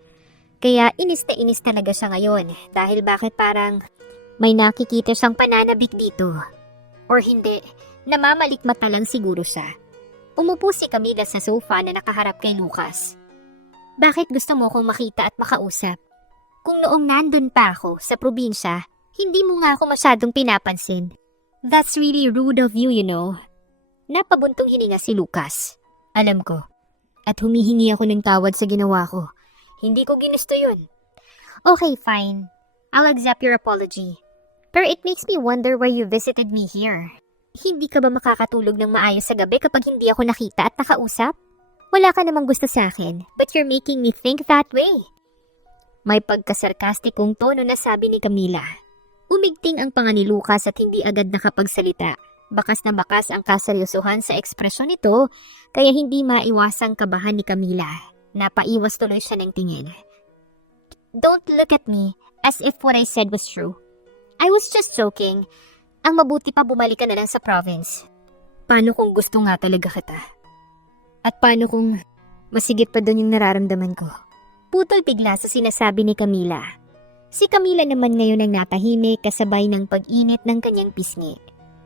Kaya inis na inis talaga siya ngayon dahil bakit parang may nakikita siyang pananabik dito. Or hindi, namamalikmata lang siguro siya. Umupo si Camila sa sofa na nakaharap kay Lucas. Bakit gusto mo kong makita at makausap? Kung noong nandun pa ako sa probinsya, hindi mo nga ako masyadong pinapansin. That's really rude of you, you know. Napabuntong hininga si Lucas. Alam ko. At humihingi ako ng tawad sa ginawa ko. Hindi ko ginusto yun. Okay, fine. I'll accept your apology. Pero it makes me wonder why you visited me here. Hindi ka ba makakatulog ng maayos sa gabi kapag hindi ako nakita at nakausap? Wala ka namang gusto sa akin, but you're making me think that way. May pagkasarkastikong tono na sabi ni Camila. Umigting ang panga ni Lucas at hindi agad nakapagsalita. Bakas na bakas ang kaseryosohan sa ekspresyon nito, kaya hindi maiwasang kabahan ni Camila. Napaiwas tuloy siya ng tingin. Don't look at me as if what I said was true. I was just joking. Ang mabuti pa bumalik ka na lang sa province. Paano kung gusto nga talaga kita? At paano kung masigit pa doon yung nararamdaman ko? Putol bigla sa sinasabi ni Camila. Si Camila naman ngayon ang natahimik kasabay ng pag-init ng kanyang pisngi.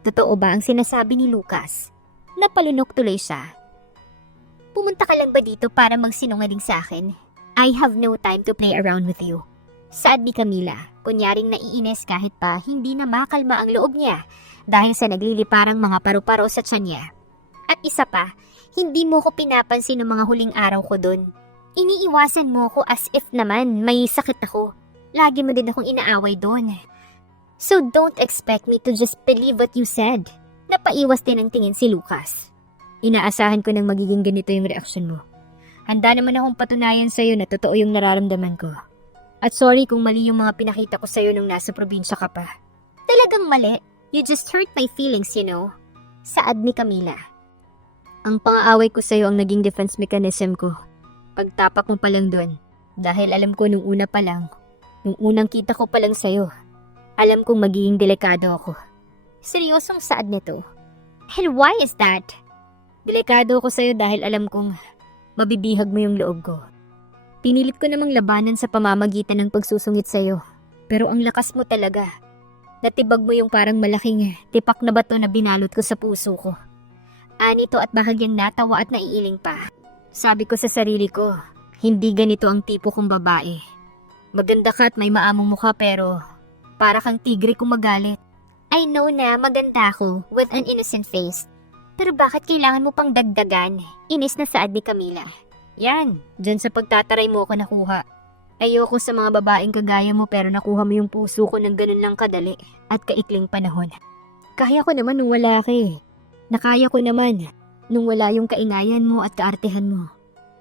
Totoo ba ang sinasabi ni Lucas? Napalunok tuloy siya. Pumunta ka lang ba dito para magsinungaling sa akin? I have no time to play around with you. Saad ni Camila, kunyaring naiinis kahit pa hindi na makalma ang loob niya dahil sa nagliliparang mga paru-paro sa tiyan niya. At isa pa, hindi mo ko pinapansin ng mga huling araw ko doon. Iniiwasan mo ko as if naman may sakit ako. Lagi mo din akong inaaway doon. So don't expect me to just believe what you said. Napaiwas din ang tingin si Lucas. Inaasahan ko nang magiging ganito yung reaksyon mo. Handa naman akong patunayan sa'yo na totoo yung nararamdaman ko. At sorry kung mali yung mga pinakita ko sa'yo nung nasa probinsya ka pa. Talagang mali. You just hurt my feelings, you know. Saad ni Camila. Ang pang-aaway ko sa'yo ang naging defense mechanism ko. Pagtapak mo pa lang doon. Dahil alam ko nung una pa lang, nung unang kita ko pa lang sa'yo, alam kong magiging delikado ako. Seryosong saad nito. And why is that? Delikado ako sa'yo dahil alam kong mabibihag mo yung loob ko. Pinilit ko namang labanan sa pamamagitan ng pagsusungit sa'yo. Pero ang lakas mo talaga. Natibag mo yung parang malaking tipak na bato na binalot ko sa puso ko. Anito at bahagyang natawa at naiiling pa. Sabi ko sa sarili ko, hindi ganito ang tipo kong babae. Maganda ka at may maamong mukha pero para kang tigre kung magalit. I know na maganda ako with an innocent face. Pero bakit kailangan mo pang dagdagan? Inis na saad ni Camila. Yan, dyan sa pagtataray mo ako nakuha. Ayoko sa mga babaeng kagaya mo pero nakuha mo yung puso ko ng ganun lang kadali at kaikling panahon. Kaya ko naman nung wala ka eh. Nakaya ko naman nung wala yung kaingayan mo at kaartehan mo.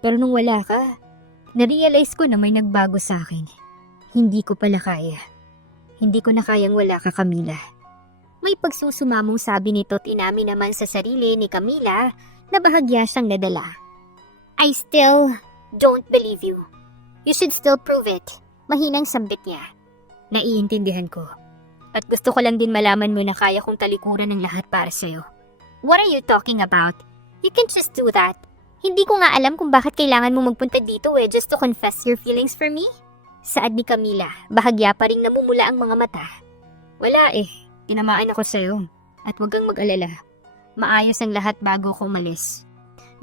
Pero nung wala ka, narealize ko na may nagbago sa akin. Hindi ko pala kaya. Hindi ko na kayang wala ka, Camila. May pagsusumamong sabi nito at inamin naman sa sarili ni Camila na bahagya siyang nadala. I still don't believe you. You should still prove it. Mahinang sambit niya. Naiintindihan ko. At gusto ko lang din malaman mo na kaya kong talikuran ng lahat para sa'yo. What are you talking about? You can just do that. Hindi ko nga alam kung bakit kailangan mo magpunta dito just to confess your feelings for me. Saad ni Camila, bahagya pa ring namumula ang mga mata. Wala tinamaan ako sa'yo. At huwag kang mag-alala. Maayos ang lahat bago ko umalis.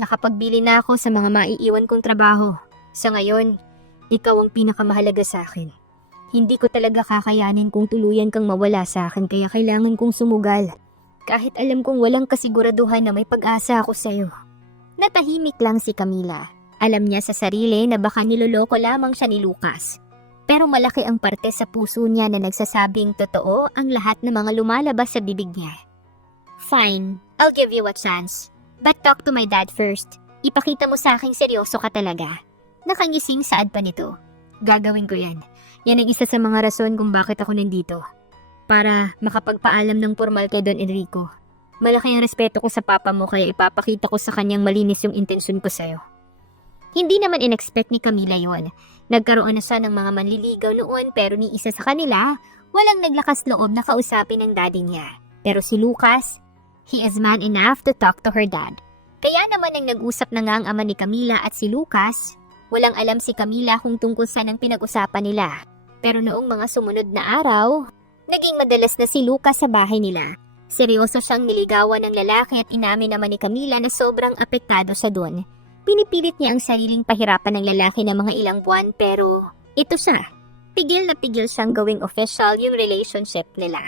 Nakapagbili na ako sa mga maiiwan kong trabaho. Sa ngayon, ikaw ang pinakamahalaga sa akin. Hindi ko talaga kakayanin kung tuluyan kang mawala sa akin kaya kailangan kong sumugal. Kahit alam kong walang kasiguraduhan na may pag-asa ako sa'yo. Natahimik lang si Camila. Alam niya sa sarili na baka niloloko lamang siya ni Lucas. Pero malaki ang parte sa puso niya na nagsasabing totoo ang lahat ng mga lumalabas sa bibig niya. Fine, I'll give you a chance. But talk to my dad first. Ipakita mo sa aking seryoso ka talaga. Nakangising saad pa nito. Gagawin ko yan. Yan ang isa sa mga rason kung bakit ako nandito. Para makapagpaalam ng formal kay Don Enrico. Malaki ang respeto ko sa papa mo kaya ipapakita ko sa kanyang malinis yung intensyon ko sa'yo. Hindi naman in-expect ni Camila yon. Nagkaroon na siya ng mga manliligaw noon pero ni isa sa kanila, walang naglakas loob na kausapin ng daddy niya. Pero si Lucas, he is man enough to talk to her dad. Kaya naman nang nag-usap na nga ang ama ni Camila at si Lucas, walang alam si Camila kung tungkol saan ang pinag-usapan nila. Pero noong mga sumunod na araw, naging madalas na si Lucas sa bahay nila. Seryoso siyang niligawan ng lalaki at inamin naman ni Camila na sobrang apektado siya doon. Pinipilit niya ang sariling pahirapan ng lalaki ng mga ilang buwan pero ito siya. Pigil na pigil siyang gawing official yung relationship nila.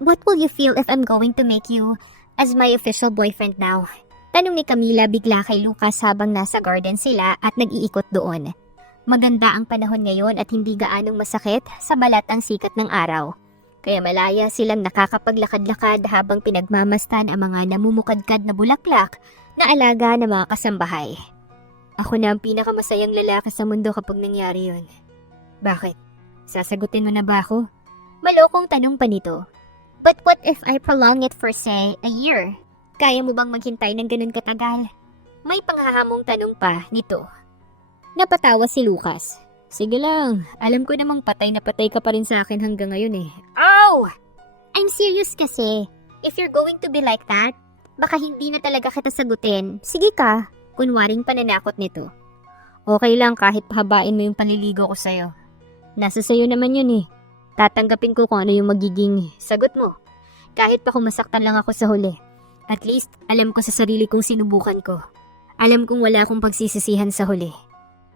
What will you feel if I'm going to make you as my official boyfriend now? Tanong ni Camila bigla kay Lucas habang nasa garden sila at nag-iikot doon. Maganda ang panahon ngayon at hindi gaanong masakit sa balat ang sikat ng araw. Kaya malaya silang nakakapaglakad-lakad habang pinagmamastan ang mga namumukadkad na bulaklak na alaga ng mga kasambahay. Ako na ang pinakamasayang lalaki sa mundo kapag nangyari yun. Bakit? Sasagutin mo na ba ako? Malokong tanong pa nito. But what if I prolong it for say a year? Kaya mo bang maghintay ng ganun katagal? May panghahamong tanong pa nito. Napatawa si Lucas. Sige lang, alam ko namang patay na patay ka pa rin sa akin hanggang ngayon eh. Ow! I'm serious kasi. If you're going to be like that, baka hindi na talaga kita sagutin. Sige ka, kunwaring pananakot nito. Okay lang kahit pahabain mo yung panliligaw ko sa'yo. Nasa sa'yo naman yun eh. Tatanggapin ko kung ano yung magiging sagot mo. Kahit pa kung masaktan lang ako sa huli. At least, alam ko sa sarili kong sinubukan ko. Alam kong wala akong pagsisisihan sa huli.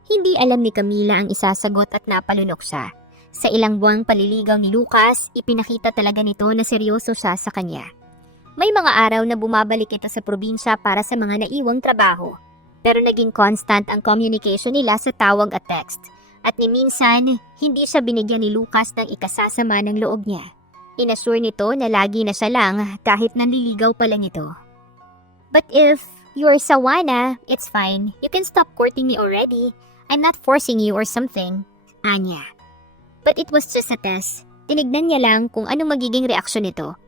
Hindi alam ni Camila ang isasagot at napalunok siya. Sa ilang buwang paliligaw ni Lucas, ipinakita talaga nito na seryoso siya sa kanya. May mga araw na bumabalik ito sa probinsya para sa mga naiwang trabaho. Pero naging constant ang communication nila sa tawag at text. At ni minsan, hindi siya binigyan ni Lucas ng ikasasama ng loob niya. Inassure nito na lagi na siya lang kahit nanliligaw pa lang ito. But if you're sawana, it's fine. You can stop courting me already. I'm not forcing you or something. Anya. But it was just a test. Tinignan niya lang kung anong magiging reaksyon nito.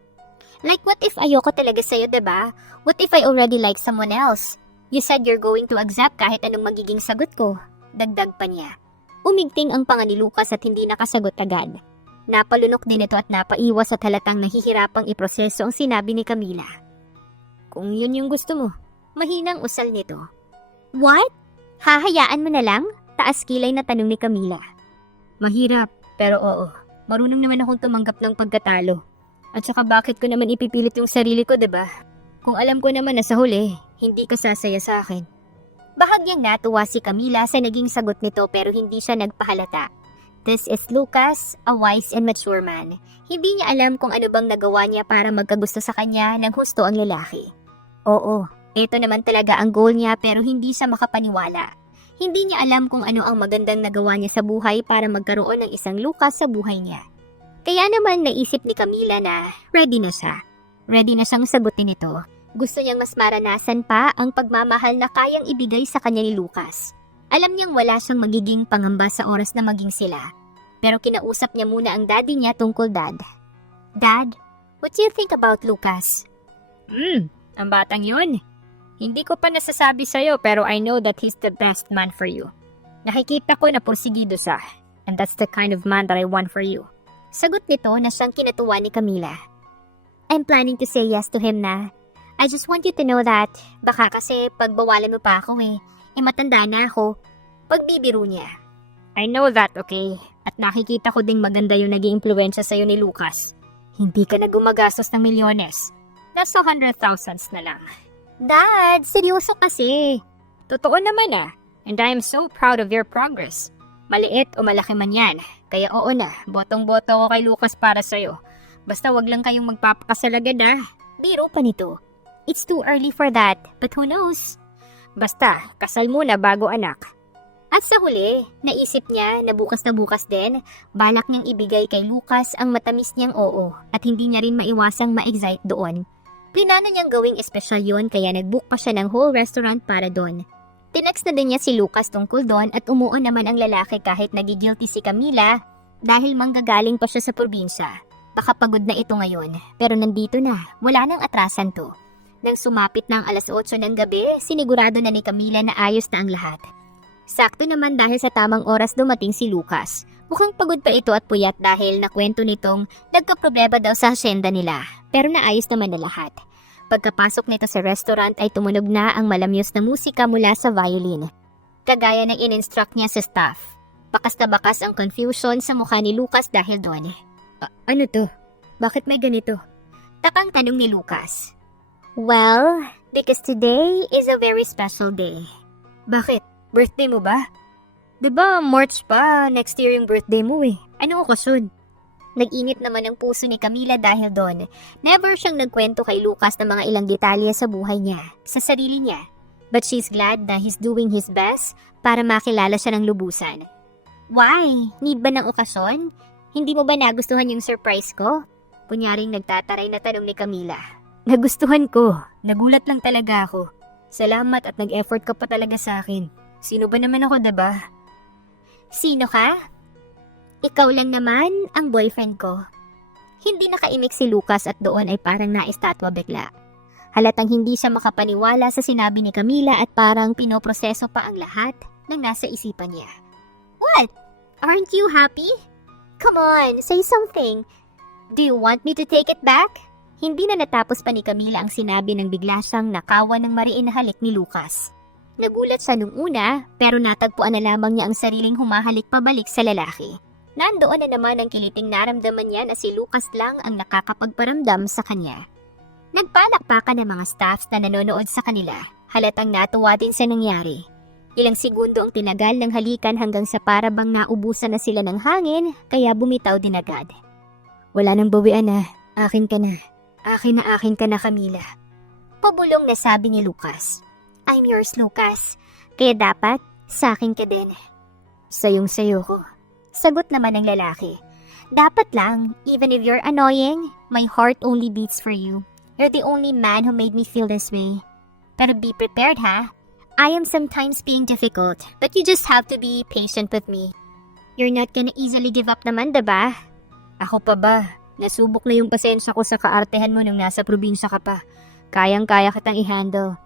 Like what if ayoko talaga sa'yo, diba? What if I already like someone else? You said you're going to accept kahit anong magiging sagot ko. Dagdag pa niya. Umigting ang panga ni Lucas at hindi nakasagot agad. Napalunok din ito at napaiwas at halatang nahihirapang iproseso ang sinabi ni Camila. Kung yun yung gusto mo, mahinang usal nito. What? Hahayaan mo na lang? Taas kilay na tanong ni Camila. Mahirap, pero oo. Marunong naman akong tumanggap ng pagkatalo. At saka bakit ko naman ipipilit yung sarili ko, diba? Kung alam ko naman na sa huli, hindi ka sasaya sa akin. Bahagyang natuwa si Camila sa naging sagot nito pero hindi siya nagpahalata. This is Lucas, a wise and mature man. Hindi niya alam kung ano bang nagawa niya para magkagusto sa kanya ng husto ang lalaki. Oo, ito naman talaga ang goal niya pero hindi siya makapaniwala. Hindi niya alam kung ano ang magandang nagawa niya sa buhay para magkaroon ng isang Lucas sa buhay niya. Kaya naman naisip ni Camila na ready na siya. Ready na siyang sagutin ito. Gusto niyang mas maranasan pa ang pagmamahal na kayang ibigay sa kanya ni Lucas. Alam niyang wala siyang magiging pangamba sa oras na maging sila. Pero kinausap niya muna ang daddy niya tungkol dad. Dad, what do you think about Lucas? Ang batang yun. Hindi ko pa nasasabi sa'yo pero I know that he's the best man for you. Nakikita ko na porsigido siya. And that's the kind of man that I want for you. Sagot nito na siyang kinatuwa ni Camila. I'm planning to say yes to him na. I just want you to know that baka kasi pagbawalan mo pa ako matanda na ako. Pagbibiro niya. I know that, okay? At nakikita ko ding maganda yung naging impluensya sa'yo ni Lucas. Hindi ka na gumagastos ng milyones. Nasa 100,000s na lang. Dad, seryoso kasi. Totoo naman And I am so proud of your progress. Maliit o malaki man yan. Kaya oo na, botong-boto ko kay Lucas para sa'yo. Basta wag lang kayong magpapakasal agad Biro pa nito. It's too early for that, but who knows? Basta, kasal muna bago anak. At sa huli, naisip niya na bukas din, balak niyang ibigay kay Lucas ang matamis niyang oo at hindi niya rin maiwasang ma-excite doon. Plinano niyang gawing espesyal yun kaya nag-book pa siya ng whole restaurant para doon. Tinext na din niya si Lucas tungkol doon at umuo naman ang lalaki kahit nagigilty si Camila dahil manggagaling pa siya sa probinsya. Baka pagod na ito ngayon pero nandito na, wala nang atrasan to. Nang sumapit ng alas 8 ng gabi, sinigurado na ni Camila na ayos na ang lahat. Sakto naman dahil sa tamang oras dumating si Lucas. Mukhang pagod pa ito at puyat dahil nakwento nitong nagkaproblema daw sa hasyenda nila. Pero naayos naman na lahat. Pagkapasok nito sa restaurant ay tumunog na ang malamyos na musika mula sa violin. Kagaya ng in-instruct niya sa staff. Bakas na bakas ang confusion sa mukha ni Lucas dahil doon. Ano to? Bakit may ganito? Takang tanong ni Lucas. Well, because today is a very special day. Bakit? Birthday mo ba? Diba, March pa, next year yung birthday mo eh. Anong okasyon? Nag-init naman ang puso ni Camila dahil doon. Never siyang nagkwento kay Lucas ng mga ilang detalye sa buhay niya, sa sarili niya. But she's glad na he's doing his best para makilala siya ng lubusan. Why? Need ba ng okasyon? Hindi mo ba nagustuhan yung surprise ko? Kunyaring nagtataray na tanong ni Camila. Nagustuhan ko. Nagulat lang talaga ako. Salamat at nag-effort ka pa talaga sa akin. Sino ba naman ako, diba? Sino ka? Ikaw lang naman ang boyfriend ko. Hindi nakaimik si Lucas at doon ay parang naistatwa bigla. Halatang hindi siya makapaniwala sa sinabi ni Camila at parang pinoproseso pa ang lahat ng nasa isipan niya. What? Aren't you happy? Come on, say something. Do you want me to take it back? Hindi na natapos pa ni Camila ang sinabi nang bigla siyang nakawan ng mariin na halik ni Lucas. Nagulat siya nung una pero natagpuan na lamang niya ang sariling humahalik pabalik sa lalaki. Nandoon na naman ang kiliting naramdaman niya na si Lucas lang ang nakakapagparamdam sa kanya. Nagpalakpakan ng mga staffs na nanonood sa kanila. Halatang natuwa din sa nangyari. Ilang segundo ang tinagal ng halikan hanggang sa para bang naubusan na sila ng hangin kaya bumitaw din agad. Wala nang bawian na. Akin ka na. Akin ka na Camila. Pabulong na sabi ni Lucas. I'm yours, Lucas. Kaya dapat, sa akin ka din. Sayong-sayo ko. Sagot naman ng lalaki. Dapat lang, even if you're annoying, my heart only beats for you. You're the only man who made me feel this way. Pero be prepared, ha? I am sometimes being difficult, but you just have to be patient with me. You're not gonna easily give up naman, diba? Ako pa ba? Nasubok na yung pasensya ko sa kaartehan mo nung nasa probinsya ka pa. Kayang-kaya kitang i-handle.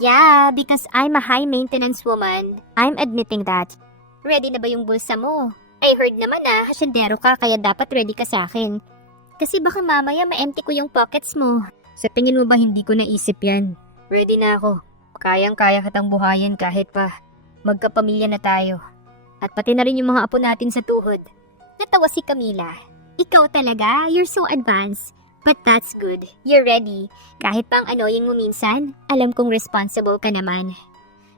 Yeah, because I'm a high-maintenance woman. I'm admitting that. Ready na ba yung bulsa mo? I heard naman na hasyendero ka kaya dapat ready ka sa akin. Kasi baka mamaya ma-empty ko yung pockets mo. Sa tingin mo ba hindi ko naisip yan? Ready na ako. Kayang-kaya kitang buhayin kahit pa magkapamilya na tayo. At pati na rin yung mga apo natin sa tuhod. Natawa si Camila. Ikaw talaga, you're so advanced. But that's good, you're ready. Kahit pang annoying mo minsan, alam kong responsible ka naman.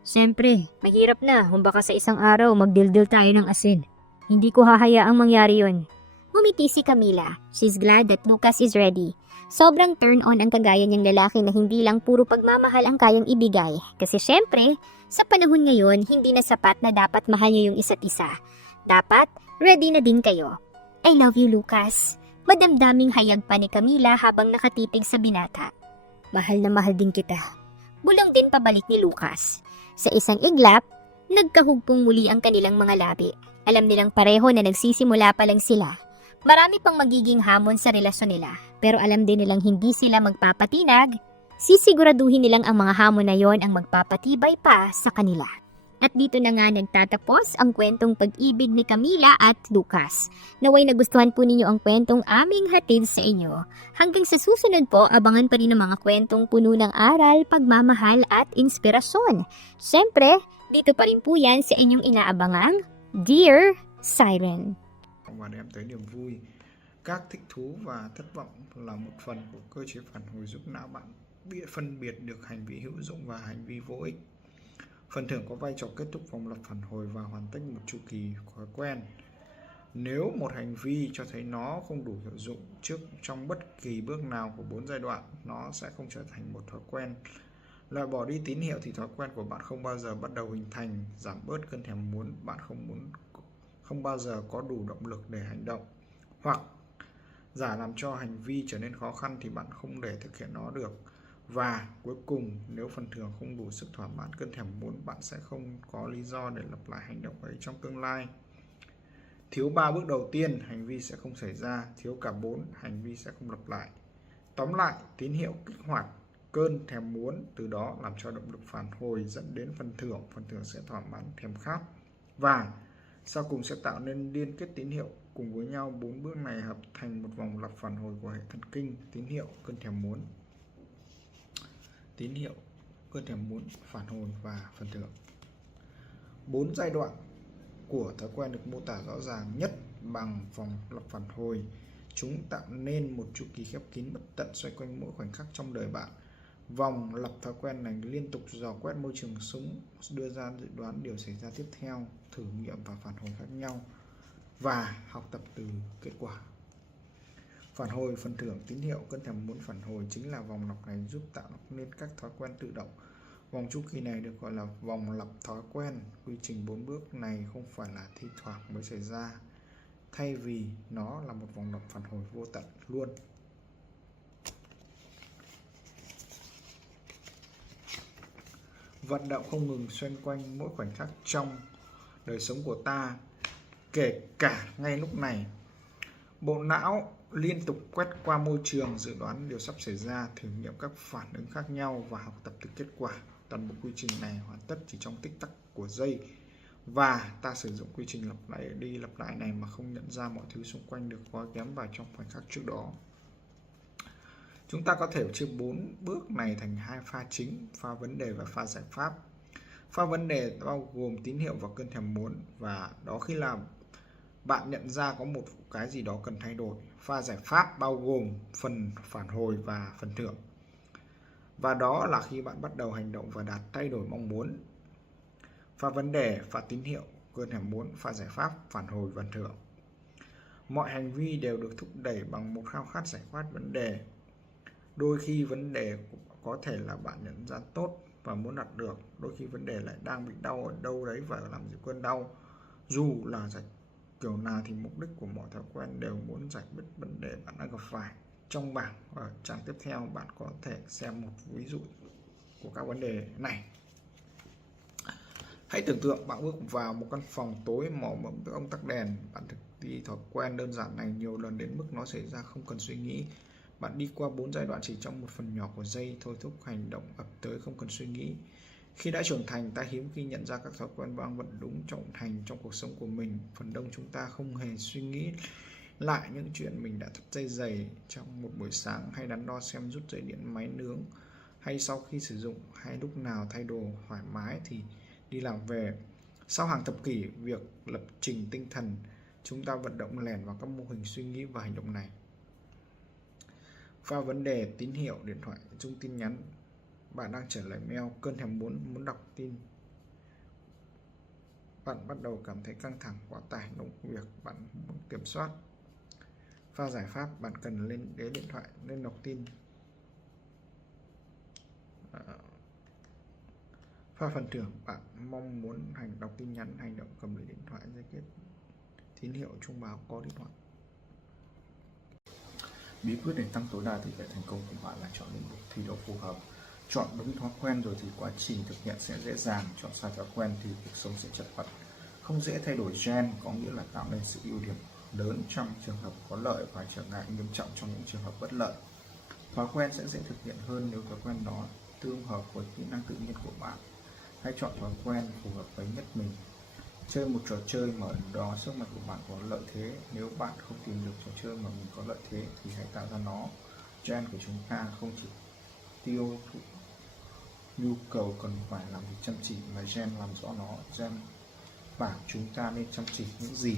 Siyempre, mahirap na kung baka sa isang araw magdildil tayo ng asin. Hindi ko hahayaang mangyari yun. Ngumiti si Camila. She's glad that Lucas is ready. Sobrang turn on ang kagaya niyang lalaki na hindi lang puro pagmamahal ang kayang ibigay. Kasi syempre, sa panahon ngayon, hindi na sapat na dapat mahal niyo yung isa't isa. Dapat, ready na din kayo. I love you, Lucas. Madamdaming hayag pa ni Camila habang nakatitig sa binata. Mahal na mahal din kita. Bulong din pabalik ni Lucas. Sa isang iglap, nagkahugpong muli ang kanilang mga labi. Alam nilang pareho na nagsisimula pa lang sila. Marami pang magiging hamon sa relasyon nila, pero alam din nilang hindi sila magpapatinag. Sisiguraduhin nilang ang mga hamon na yon ang magpapatibay pa sa kanila. At dito na nga nagtatapos ang kwentong pag-ibig ni Camila at Lucas. Naway nagustuhan po ninyo ang kwentong aming hatid sa inyo. Hanggang sa susunod po, abangan pa rin ang mga kwentong puno ng aral, pagmamahal at inspirasyon. Siyempre, dito pa rin po yan sa inyong inaabangang Dear Siren. Và đem tới niềm vui. Các thích thú và thất vọng là một phần của cơ chế phản hồi giúp não bạn phân biệt được hành vi hữu dụng và hành vi vô ích. Phần thưởng có vai trò kết thúc vòng lặp phản hồi và hoàn tất một chu kỳ thói quen. Nếu một hành vi cho thấy nó không đủ hiệu dụng trong bất kỳ bước nào của 4 giai đoạn, nó sẽ không trở thành một thói quen. Loại bỏ đi tín hiệu thì thói quen của bạn không bao giờ bắt đầu hình thành, giảm bớt cơn thèm muốn, bạn không bao giờ có đủ động lực để hành động. Hoặc giả làm cho hành vi trở nên khó khăn thì bạn không thể thực hiện nó được. Và cuối cùng, nếu phần thưởng không đủ sức thỏa mãn cơn thèm muốn, bạn sẽ không có lý do để lặp lại hành động ấy trong tương lai. Thiếu 3 bước đầu tiên, hành vi sẽ không xảy ra. Thiếu cả 4, hành vi sẽ không lặp lại. Tóm lại, tín hiệu kích hoạt cơn thèm muốn, từ đó làm cho động lực phản hồi dẫn đến phần thưởng sẽ thỏa mãn thèm khát. Và sau cùng sẽ tạo nên liên kết tín hiệu. Cùng với nhau, 4 bước này hợp thành một vòng lặp phản hồi của hệ thần kinh, tín hiệu, cơn thèm muốn. Tín hiệu, cơn thèm muốn, phản hồi và phần thưởng. 4 giai đoạn của thói quen được mô tả rõ ràng nhất bằng vòng lặp phản hồi. Chúng tạo nên một chu kỳ khép kín bất tận xoay quanh mỗi khoảnh khắc trong đời bạn. Vòng lập thói quen này liên tục dò quét môi trường sống, đưa ra dự đoán điều xảy ra tiếp theo, thử nghiệm và phản hồi khác nhau, và học tập từ kết quả. Phản hồi, phần thưởng, tín hiệu, cơn thèm muốn phản hồi chính là vòng lặp này giúp tạo nên các thói quen tự động. Vòng chu kỳ này được gọi là vòng lặp thói quen. Quy trình 4 bước này không phải là thi thoảng mới xảy ra, thay vì nó là một vòng lặp phản hồi vô tận luôn. Vận động không ngừng xoay quanh mỗi khoảnh khắc trong đời sống của ta, kể cả ngay lúc này. Bộ não liên tục quét qua môi trường, dự đoán điều sắp xảy ra, thử nghiệm các phản ứng khác nhau và học tập từ kết quả. Toàn bộ quy trình này hoàn tất chỉ trong tích tắc của giây, và ta sử dụng quy trình lặp lại đi lặp lại này mà không nhận ra mọi thứ xung quanh được gói ghém vào trong khoảnh khắc trước đó. Chúng ta có thể chia 4 bước này thành 2 pha chính: pha vấn đề và pha giải pháp. Pha vấn đề bao gồm tín hiệu và cơn thèm muốn, và đó khi làm bạn nhận ra có một cái gì đó cần thay đổi. Pha giải pháp bao gồm phần phản hồi và phần thưởng, và đó là khi bạn bắt đầu hành động và đạt thay đổi mong muốn. Pha vấn đề, pha tín hiệu, cơn thèm muốn, pha giải pháp, phản hồi, phần thưởng. Mọi hành vi đều được thúc đẩy bằng một khao khát giải quyết vấn đề. Đôi khi vấn đề có thể là bạn nhận ra tốt và muốn đạt được, đôi khi vấn đề lại đang bị đau ở đâu đấy và làm dịu cơn đau. Dù là kiểu nào thì mục đích của mọi thói quen đều muốn giải quyết vấn đề bạn đang gặp phải. Trong bảng ở trang tiếp theo, bạn có thể xem một ví dụ của các vấn đề này. Hãy tưởng tượng bạn bước vào một căn phòng tối mò mẫm với ông tắc đèn. Bạn thực thi thói quen đơn giản này nhiều lần đến mức nó xảy ra không cần suy nghĩ. Bạn đi qua 4 giai đoạn chỉ trong một phần nhỏ của giây, thôi thúc hành động ập tới không cần suy nghĩ. Khi đã trưởng thành, ta hiếm khi nhận ra các thói quen đang vận đúng trọng thành trong cuộc sống của mình. Phần đông chúng ta không hề suy nghĩ lại những chuyện mình đã thắt dây giày trong một buổi sáng, hay đắn đo xem rút dây điện máy nướng, hay sau khi sử dụng, hay lúc nào thay đồ thoải mái thì đi làm về. Sau hàng thập kỷ việc lập trình tinh thần, chúng ta vận động lẻn vào các mô hình suy nghĩ và hành động này. Pha vấn đề, tín hiệu, điện thoại, rung tin nhắn, bạn đang trả lời mail, cơn thèm muốn đọc tin. Bạn bắt đầu cảm thấy căng thẳng, quá tải công việc, bạn muốn kiểm soát. Pha giải pháp, bạn cần lên ghế điện thoại, lên đọc tin. Pha phần thưởng, bạn mong muốn đọc tin nhắn, hành động cầm lấy điện thoại, dây kết tín hiệu thông báo có điện thoại. Bí quyết để tăng tối đa tỷ lệ thành công của bạn là chọn lĩnh vực thi đấu phù hợp. Chọn đúng thói quen rồi thì quá trình thực hiện sẽ dễ dàng. Chọn sai thói quen thì cuộc sống sẽ chật vật. Không dễ thay đổi gen có nghĩa là tạo nên sự ưu điểm lớn trong trường hợp có lợi và trở ngại nghiêm trọng trong những trường hợp bất lợi. Thói quen sẽ dễ thực hiện hơn nếu thói quen đó tương hợp với kỹ năng tự nhiên của bạn. Hãy chọn thói quen phù hợp với nhất mình. Chơi một trò chơi mà ở đó sức mạnh của bạn có lợi thế. Nếu bạn không tìm được trò chơi mà mình có lợi thế thì hãy tạo ra nó. Gen của chúng ta không chỉ tiêu thụ nhu cầu cần phải làm việc chăm chỉ, mà gen làm rõ nó. Gen bảo chúng ta nên chăm chỉ những gì.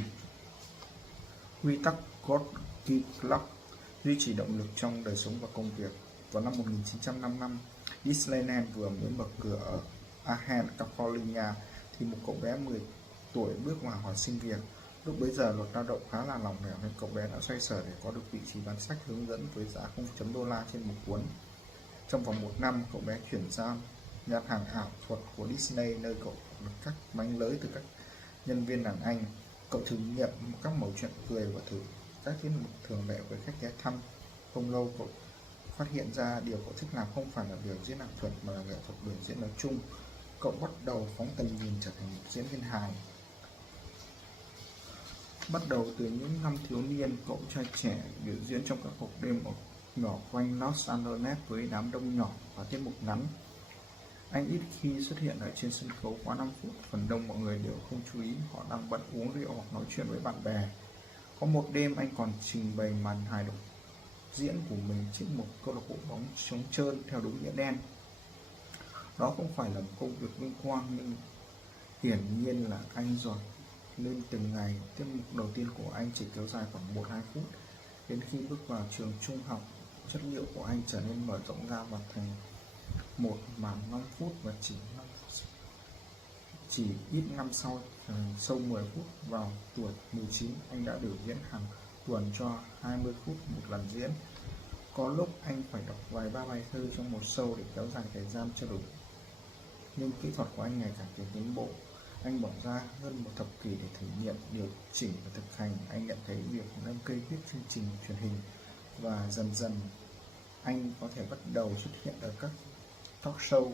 Quy tắc God Key Clock duy trì động lực trong đời sống và công việc. Vào năm 1955, Disneyland vừa mới mở cửa ở Anaheim, California, thì một cậu bé 10 tuổi bước vào hỏi xin việc. Lúc bấy giờ luật lao động khá là lỏng lẻo nên cậu bé đã xoay sở để có được vị trí bán sách hướng dẫn với giá $0 trên một cuốn. Trong vòng 1 năm, cậu bé chuyển sang gian hàng ảo thuật của Disney, nơi cậu được các bánh lới từ các nhân viên đàn anh. Cậu thử nghiệm các mẩu chuyện cười và thử các tiết mục thường lệ với khách ghé thăm. Không lâu, cậu phát hiện ra điều cậu thích làm không phải là biểu diễn ảo thuật mà là nghệ thuật biểu diễn nói chung. Cậu bắt đầu phóng tầm nhìn trở thành một diễn viên hài. Bắt đầu từ những năm thiếu niên, cậu trai trẻ biểu diễn trong các cuộc đêm nhỏ quanh Los Angeles với đám đông nhỏ và tiết mục ngắn. Anh ít khi xuất hiện ở trên sân khấu quá 5 phút, phần đông mọi người đều không chú ý, họ đang bận uống rượu hoặc nói chuyện với bạn bè. Có một đêm anh còn trình bày màn hài độc diễn của mình trước một câu lạc bộ bóng trống trơn theo đúng nghĩa đen. Đó không phải là một công việc vinh quang, nhưng hiển nhiên là anh dọn lên từng ngày. Tiết mục đầu tiên của anh chỉ kéo dài khoảng 1-2 phút. Đến khi bước vào trường trung học, chất liệu của anh trở nên mở rộng ra và thành một màn 5 phút và chỉ ít năm sau, sau 10 phút vào tuổi 19, anh đã biểu diễn hàng tuần cho 20 phút một lần diễn. Có lúc anh phải đọc vài ba bài thơ trong một show để kéo dài thời gian cho đủ. Nhưng kỹ thuật của anh ngày càng tiến bộ. Anh bỏ ra hơn một thập kỷ để thử nghiệm, điều chỉnh và thực hành. Anh nhận thấy việc lên cây viết chương trình truyền hình và dần dần anh có thể bắt đầu xuất hiện ở các talk show.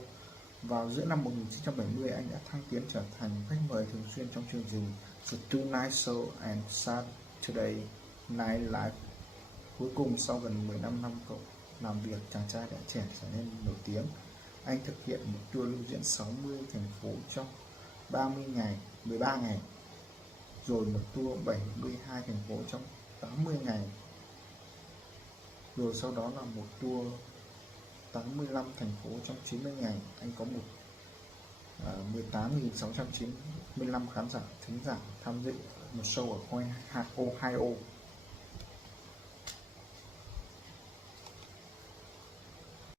Vào giữa năm 1970, anh đã thăng tiến trở thành khách mời thường xuyên trong chương trình The Tonight Show and Saturday Night Live. Cuối cùng, sau gần 15 năm làm việc, chàng trai đã trẻ trở nên nổi tiếng. Anh thực hiện một tour lưu diễn 60 thành phố trong 13 ngày, rồi một tour 72 thành phố trong 80 ngày, rồi sau đó là một tour 85 thành phố trong 90 ngày. Anh có 18.695 thính giả tham dự một show ở Ohio.